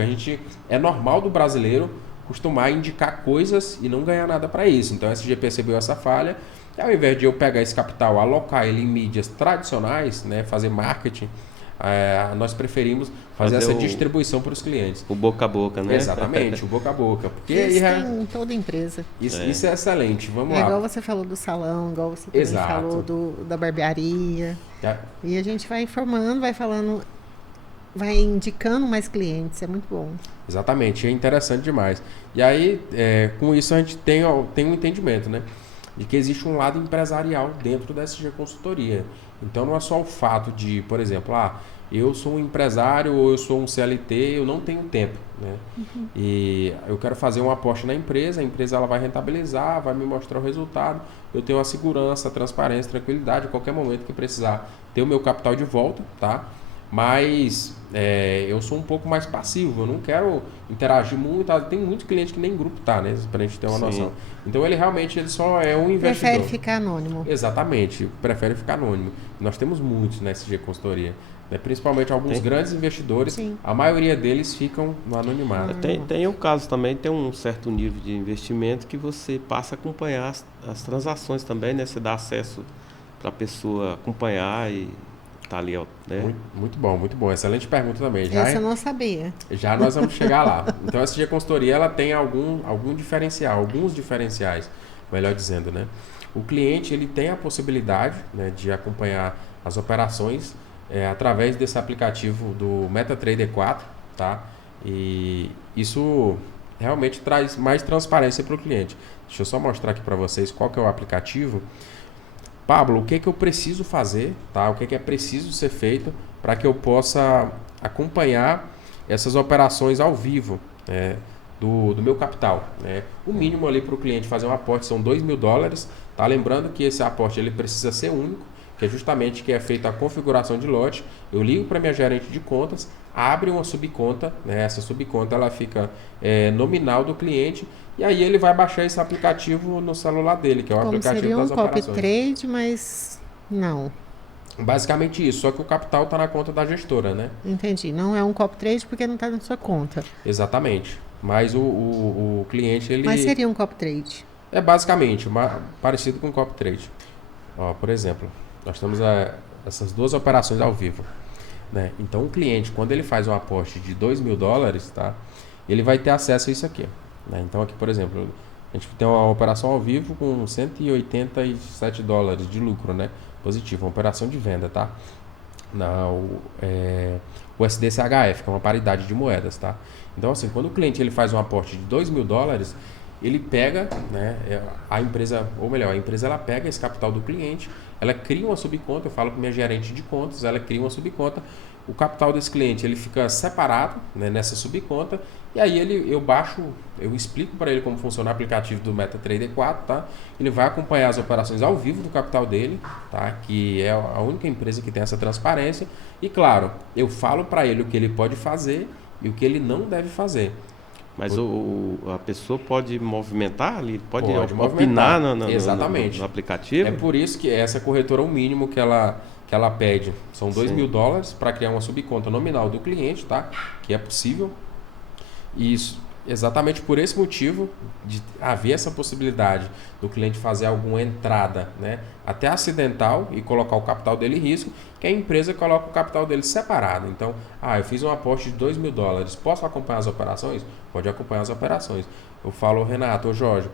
é normal do brasileiro costumar indicar coisas e não ganhar nada para isso. Então, a SG percebeu essa falha e ao invés de eu pegar esse capital, alocar ele em mídias tradicionais, né, fazer marketing, nós preferimos fazer essa distribuição para os clientes. O boca a boca, né? Exatamente, o boca a boca. Porque Isso tem em toda empresa. Isso é excelente. Vamos lá. Igual você falou do salão, igual você também falou da barbearia. E a gente vai informando, vai falando, vai indicando mais clientes. É muito bom. Exatamente, é interessante demais. E aí, com isso, a gente tem um entendimento, né? De que existe um lado empresarial dentro da SG Consultoria. Então, não é só o fato de, por exemplo, eu sou um empresário ou eu sou um CLT, eu não tenho tempo, né? Uhum. E eu quero fazer uma aposta na empresa, a empresa ela vai rentabilizar, vai me mostrar o resultado, eu tenho a segurança, a transparência, a tranquilidade, a qualquer momento que precisar ter o meu capital de volta, tá? Mas eu sou um pouco mais passivo, eu não quero interagir muito, tem muito cliente que nem grupo tá, né? Pra gente ter uma noção. Então ele só é um investidor. Prefere ficar anônimo. Exatamente, prefere ficar anônimo. Nós temos muitos na SG Consultoria, né? Principalmente alguns grandes investidores, a maioria deles ficam no anonimato. Tem um caso também, tem um certo nível de investimento que você passa a acompanhar as transações também, né? Você dá acesso para a pessoa acompanhar e tá ali, né? Muito bom. Excelente pergunta também. Essa eu não sabia. Já nós vamos chegar lá. Então, a SG Consultoria ela tem algum diferencial, alguns diferenciais, melhor dizendo, né? O cliente ele tem a possibilidade, né, de acompanhar as operações através desse aplicativo do MetaTrader 4, tá? E isso realmente traz mais transparência para o cliente. Deixa eu só mostrar aqui para vocês qual que é o aplicativo. Pablo, o que eu preciso fazer, tá? O que é preciso ser feito para que eu possa acompanhar essas operações ao vivo, do meu capital, né? O mínimo ali para o cliente fazer um aporte são $2.000, tá? Lembrando que esse aporte ele precisa ser único, que é justamente que é feita a configuração de lote. Eu ligo para minha gerente de contas, abre uma subconta, né? Essa subconta ela fica nominal do cliente. E aí ele vai baixar esse aplicativo no celular dele, que é o aplicativo das operações. Seria um copy trade, mas não. Basicamente isso, só que o capital está na conta da gestora, né? Entendi. Não é um copy trade porque não está na sua conta. Exatamente. Mas o cliente, ele... Mas seria um copy trade? É basicamente parecido com um copy trade. Ó, por exemplo, nós temos essas duas operações ao vivo, né? Então o cliente, quando ele faz um aporte de $2.000, tá? Ele vai ter acesso a isso aqui. Então aqui, por exemplo, a gente tem uma operação ao vivo com $187 de lucro, né? Positivo, uma operação de venda, tá? O SDCHF, que é uma paridade de moedas, tá? Então assim, quando o cliente ele faz um aporte de $2.000, ele pega, né, a empresa ela pega esse capital do cliente, ela cria uma subconta, eu falo para minha gerente de contas, ela cria uma subconta, o capital desse cliente ele fica separado, né, nessa subconta, e aí eu explico para ele como funciona o aplicativo do MetaTrader 4, tá? Ele vai acompanhar as operações ao vivo do capital dele, tá? Que é a única empresa que tem essa transparência, e claro, eu falo para ele o que ele pode fazer e o que ele não deve fazer. Mas a pessoa pode movimentar ali? Pode opinar no aplicativo? É por isso que essa corretora, o mínimo que ela pede são $2.000 para criar uma subconta nominal do cliente, tá? Que é possível. E isso, exatamente por esse motivo, de haver essa possibilidade do cliente fazer alguma entrada, né, até acidental e colocar o capital dele em risco, que a empresa coloca o capital dele separado. Então, eu fiz um aporte de $2.000, posso acompanhar as operações? Pode acompanhar as operações. Eu falo, Renato, Jorge,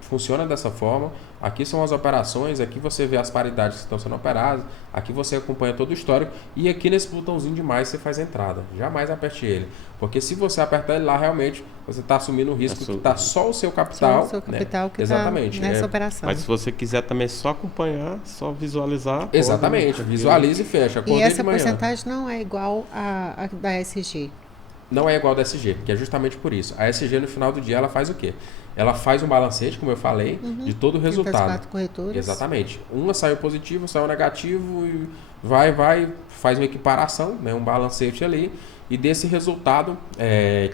funciona dessa forma, aqui são as operações, aqui você vê as paridades que estão sendo operadas, aqui você acompanha todo o histórico, e aqui nesse botãozinho de mais você faz a entrada. Jamais aperte ele, porque se você apertar ele lá, realmente você está assumindo o risco que está só o seu capital. Só o seu capital, né, que exatamente, está nessa operação. Mas se você quiser também só acompanhar, só visualizar... Exatamente, visualize e fecha. E essa porcentagem não é igual a da SG? não é igual da SG, que é justamente por isso. A SG no final do dia ela faz o quê? Ela faz um balancete, como eu falei, de todo o Entre as resultado. 4 corretoras. Exatamente. Uma saiu positivo, saiu negativo e faz uma equiparação, né, um balancete ali, e desse resultado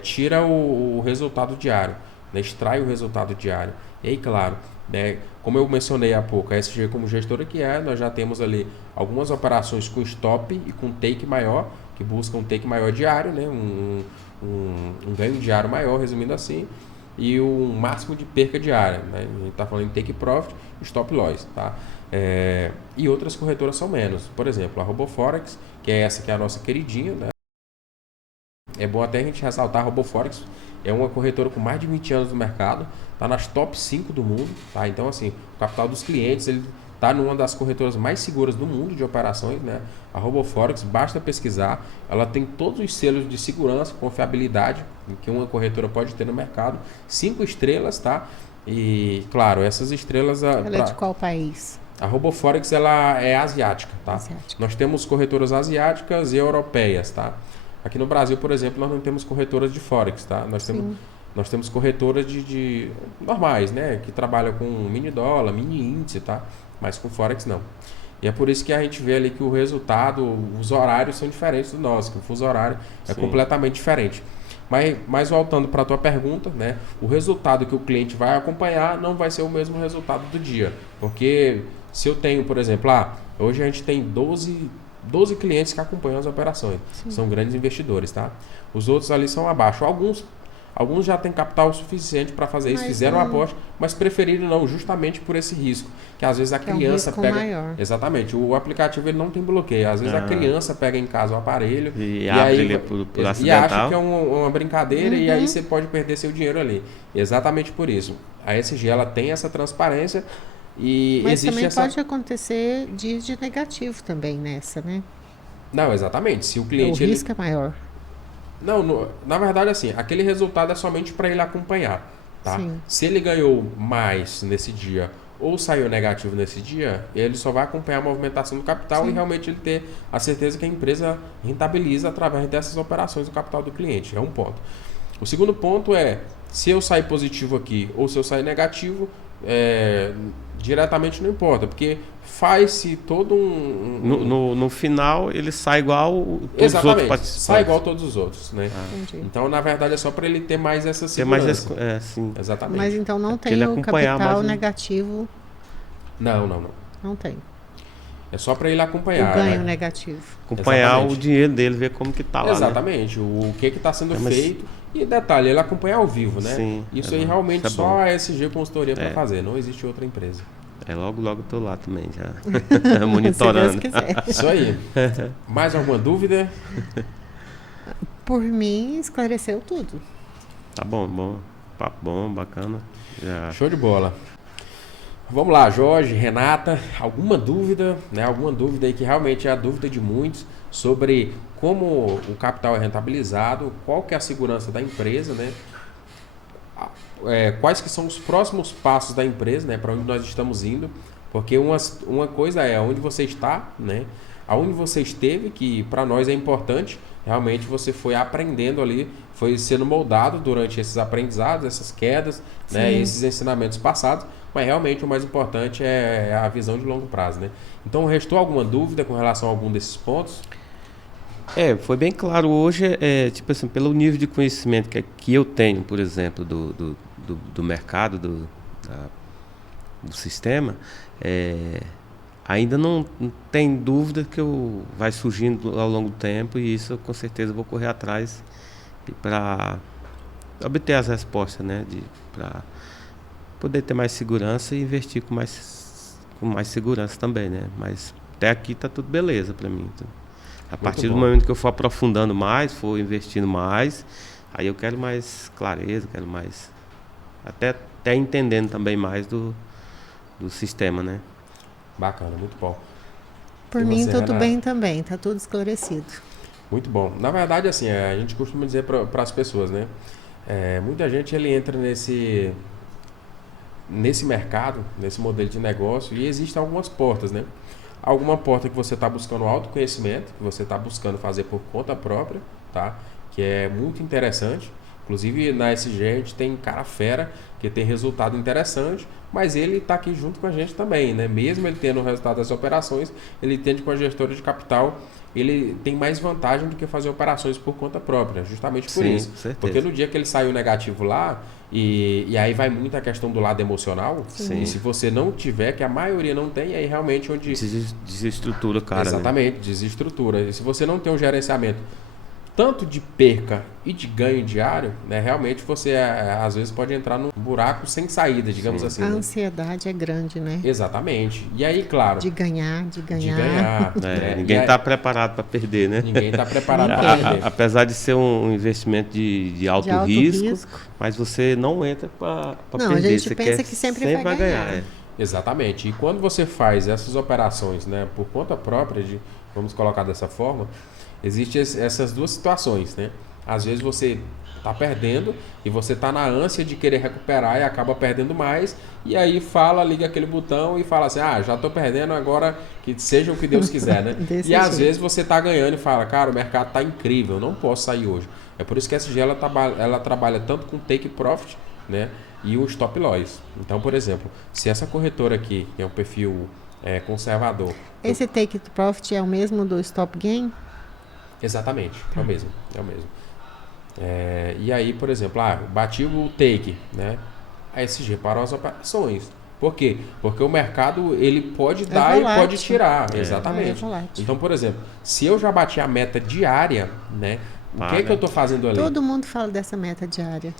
tira o resultado diário, né, extrai o resultado diário. E aí, claro, né, como eu mencionei há pouco, a SG como gestora nós já temos ali algumas operações com stop e com take maior, que buscam um take maior diário, né, um ganho diário maior, resumindo assim, e um máximo de perca diária, né? A gente está falando em take profit e stop loss, tá? E outras corretoras são menos. Por exemplo, a RoboForex, que é essa que é a nossa queridinha, né? É bom até a gente ressaltar, a RoboForex é uma corretora com mais de 20 anos no mercado, está nas top 5 do mundo, tá? Então, assim, o capital dos clientes, ele está numa das corretoras mais seguras do mundo de operações, né? A RoboForex, basta pesquisar, ela tem todos os selos de segurança, confiabilidade que uma corretora pode ter no mercado, 5 estrelas, tá? E, claro, essas estrelas... Ela é de qual país? A RoboForex, ela é asiática, tá? Asiática. Nós temos corretoras asiáticas e europeias, tá? Aqui no Brasil, por exemplo, nós não temos corretoras de Forex, tá? Nós temos corretoras de normais, né? Que trabalham com mini dólar, mini índice, tá? Mas com Forex não. E é por isso que a gente vê ali que o resultado, os horários são diferentes do nosso, que o fuso horário é completamente diferente. Mas voltando para a tua pergunta, né? O resultado que o cliente vai acompanhar não vai ser o mesmo resultado do dia. Porque se eu tenho, por exemplo, hoje a gente tem 12 clientes que acompanham as operações. Sim. São grandes investidores, tá? Os outros ali são abaixo. Alguns já têm capital suficiente para fazer isso, fizeram a aposta, mas preferiram não, justamente por esse risco. Que às vezes a criança pega... maior. Exatamente. O aplicativo ele não tem bloqueio. Às vezes a criança pega em casa o aparelho e abre ele por acidental. E acha que é uma brincadeira e aí você pode perder seu dinheiro ali. Exatamente por isso. A SG ela tem essa transparência e mas existe também pode acontecer dias de negativo também nessa, né? Não, exatamente. Se o cliente... O risco é maior. Não, na verdade, assim, aquele resultado é somente para ele acompanhar, tá? Sim. Se ele ganhou mais nesse dia ou saiu negativo nesse dia, ele só vai acompanhar a movimentação do capital e realmente ele ter a certeza que a empresa rentabiliza através dessas operações do capital do cliente. É um ponto. O segundo ponto é, se eu sair positivo aqui ou se eu sair negativo, diretamente não importa, porque faz-se todo No final, ele sai igual todos os outros participantes. Sai igual todos os outros, né? Então, na verdade, é só para ele ter mais essa segurança. Sim. Exatamente. Mas então não tem o capital negativo? Não. Não tem. É só para ele acompanhar. O ganho negativo. Acompanhar Exatamente. o dinheiro dele, ver como que tá lá. Exatamente. Né? O que está sendo feito. E detalhe, ele acompanha ao vivo, né? Sim, isso aí realmente só bom. A SG Consultoria para fazer. Não existe outra empresa. Logo eu tô lá também, já monitorando. Se Deus quiser. Isso aí. Mais alguma dúvida? Por mim, esclareceu tudo. Tá bom. Papo bom, bacana. Show de bola. Vamos lá, Jorge, Renata, alguma dúvida, né? Alguma dúvida aí que realmente é a dúvida de muitos sobre como o capital é rentabilizado, qual que é a segurança da empresa, né? Quais que são os próximos passos da empresa, né? Para onde nós estamos indo, porque uma coisa é onde você está, né? Aonde você esteve, que para nós é importante, realmente você foi aprendendo ali, foi sendo moldado durante esses aprendizados, essas quedas, né? Esses ensinamentos passados, mas realmente o mais importante é a visão de longo prazo, né? Então, restou alguma dúvida com relação a algum desses pontos? Foi bem claro hoje, tipo assim, pelo nível de conhecimento que eu tenho, por exemplo, do mercado, do sistema, ainda não tem dúvida que vai surgindo ao longo do tempo e isso eu, com certeza vou correr atrás para obter as respostas, né, para poder ter mais segurança e investir com mais segurança também, né? Mas até aqui tá tudo beleza para mim. Então, a partir do momento que eu for aprofundando mais, for investindo mais, aí eu quero mais clareza, quero mais até entendendo também mais do sistema, né? Bacana, muito bom. Por mim, tudo bem também, tá tudo esclarecido. Muito bom. Na verdade, assim, a gente costuma dizer para as pessoas, né? Muita gente ele entra nesse mercado, nesse modelo de negócio e existem algumas portas, né? Alguma porta que você está buscando autoconhecimento, que você está buscando fazer por conta própria, tá? que é muito interessante. Inclusive na SG a gente tem cara fera que tem resultado interessante, mas ele está aqui junto com a gente também, né? Mesmo ele tendo o resultado das operações, ele tende com a gestora de capital, ele tem mais vantagem do que fazer operações por conta própria, justamente por Sim, isso. com certeza. Porque no dia que ele saiu negativo lá, e aí vai muito a questão do lado emocional, Sim. e se você não tiver, que a maioria não tem, aí realmente onde... Desestrutura o cara, né? Exatamente, desestrutura. E se você não tem um gerenciamento tanto de perca e de ganho diário, né, realmente você às vezes pode entrar num buraco sem saída, digamos assim. A Né? ansiedade é grande, né? Exatamente. E aí, claro... De ganhar. De ganhar. Né? Ninguém está preparado para perder, né? Ninguém está preparado para perder. Apesar de ser um investimento de alto, risco, mas você não entra para perder. Não, a gente você pensa quer que sempre vai ganhar. Exatamente. E quando você faz essas operações, né, por conta própria, vamos colocar dessa forma, existem essas duas situações, né? Às vezes você está perdendo e você está na ânsia de querer recuperar e acaba perdendo mais, e aí liga aquele botão e fala assim, já estou perdendo, agora que seja o que Deus quiser, né? E às vezes você está ganhando e fala, cara, o mercado está incrível, não posso sair hoje. É por isso que a SG ela trabalha tanto com take profit, né, e o stop loss. Então, por exemplo, se essa corretora aqui é um perfil conservador... Esse take profit é o mesmo do stop gain? Exatamente, é o mesmo. E aí, por exemplo, bati o take, né? A SG parou as operações. Por quê? Porque o mercado ele pode dar volátil. E pode tirar. Exatamente. Volátil. Então, por exemplo, se eu já bati a meta diária, né? O que é que eu estou fazendo ali? Todo mundo fala dessa meta diária.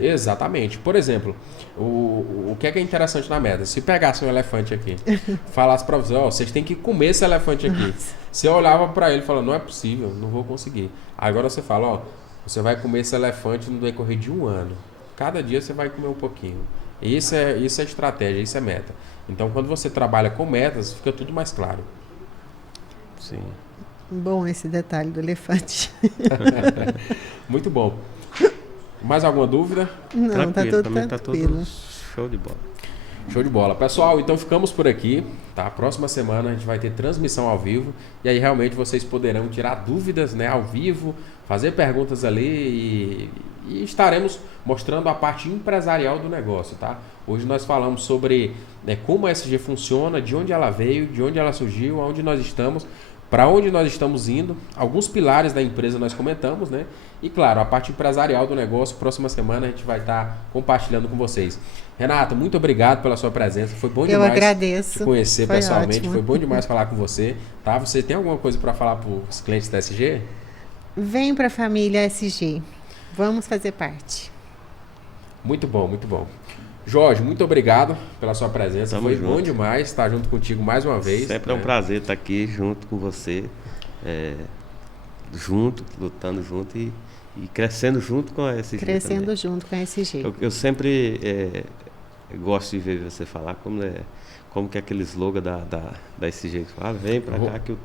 Exatamente. Por exemplo, o que é interessante na meta? Se pegasse um elefante aqui, falasse para você, vocês têm que comer esse elefante aqui. Nossa. Você olhava para ele e falava, não é possível, não vou conseguir. Agora você fala, você vai comer esse elefante no decorrer de 1 ano. Cada dia você vai comer um pouquinho. Isso é estratégia, isso é meta. Então, quando você trabalha com metas, fica tudo mais claro. Sim. Bom esse detalhe do elefante. Muito bom. Mais alguma dúvida? Não, tá tudo tranquilo. Tá tudo show de bola. Show de bola. Pessoal, então ficamos por aqui, tá? Próxima semana a gente vai ter transmissão ao vivo e aí realmente vocês poderão tirar dúvidas, né, ao vivo, fazer perguntas ali e estaremos mostrando a parte empresarial do negócio, tá? Hoje nós falamos sobre como a SG funciona, de onde ela veio, de onde ela surgiu, aonde nós estamos, para onde nós estamos indo, alguns pilares da empresa nós comentamos, né? E claro, a parte empresarial do negócio, próxima semana a gente vai estar compartilhando com vocês. Renata, muito obrigado pela sua presença, foi bom demais te conhecer pessoalmente, ótimo. Foi bom demais falar com você, tá? Você tem alguma coisa para falar para os clientes da SG? Vem para a família SG, vamos fazer parte. Muito bom, muito bom. Jorge, muito obrigado pela sua presença. Tamo Foi junto. bom demais estar junto contigo mais uma vez. Sempre é um prazer estar aqui junto com você, junto, lutando junto e crescendo junto com a SG. Crescendo também. junto com a SG. Eu sempre gosto de ver você falar como que é aquele slogan da SG que fala, vem pra cá que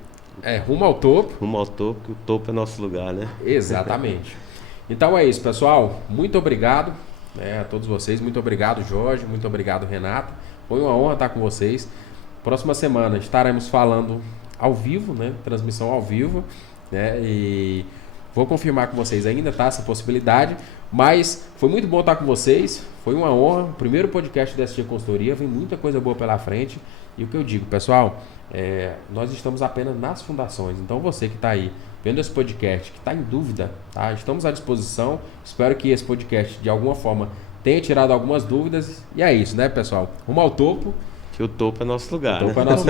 rumo ao topo. Rumo ao topo, que o topo é nosso lugar, né? Exatamente. Então é isso, pessoal. Muito obrigado. A todos vocês, muito obrigado Jorge, muito obrigado Renata, foi uma honra estar com vocês. Próxima semana estaremos falando ao vivo, né? Transmissão ao vivo, né? E vou confirmar com vocês ainda, tá? Essa possibilidade, mas foi muito bom estar com vocês, foi uma honra, primeiro podcast da SG Consultoria, vem muita coisa boa pela frente, e o que eu digo, pessoal, nós estamos apenas nas fundações, então você que está aí vendo esse podcast, que está em dúvida, tá? Estamos à disposição. Espero que esse podcast, de alguma forma, tenha tirado algumas dúvidas. E é isso, né, pessoal? Rumo ao topo. Que o topo é nosso lugar. O topo né? é nosso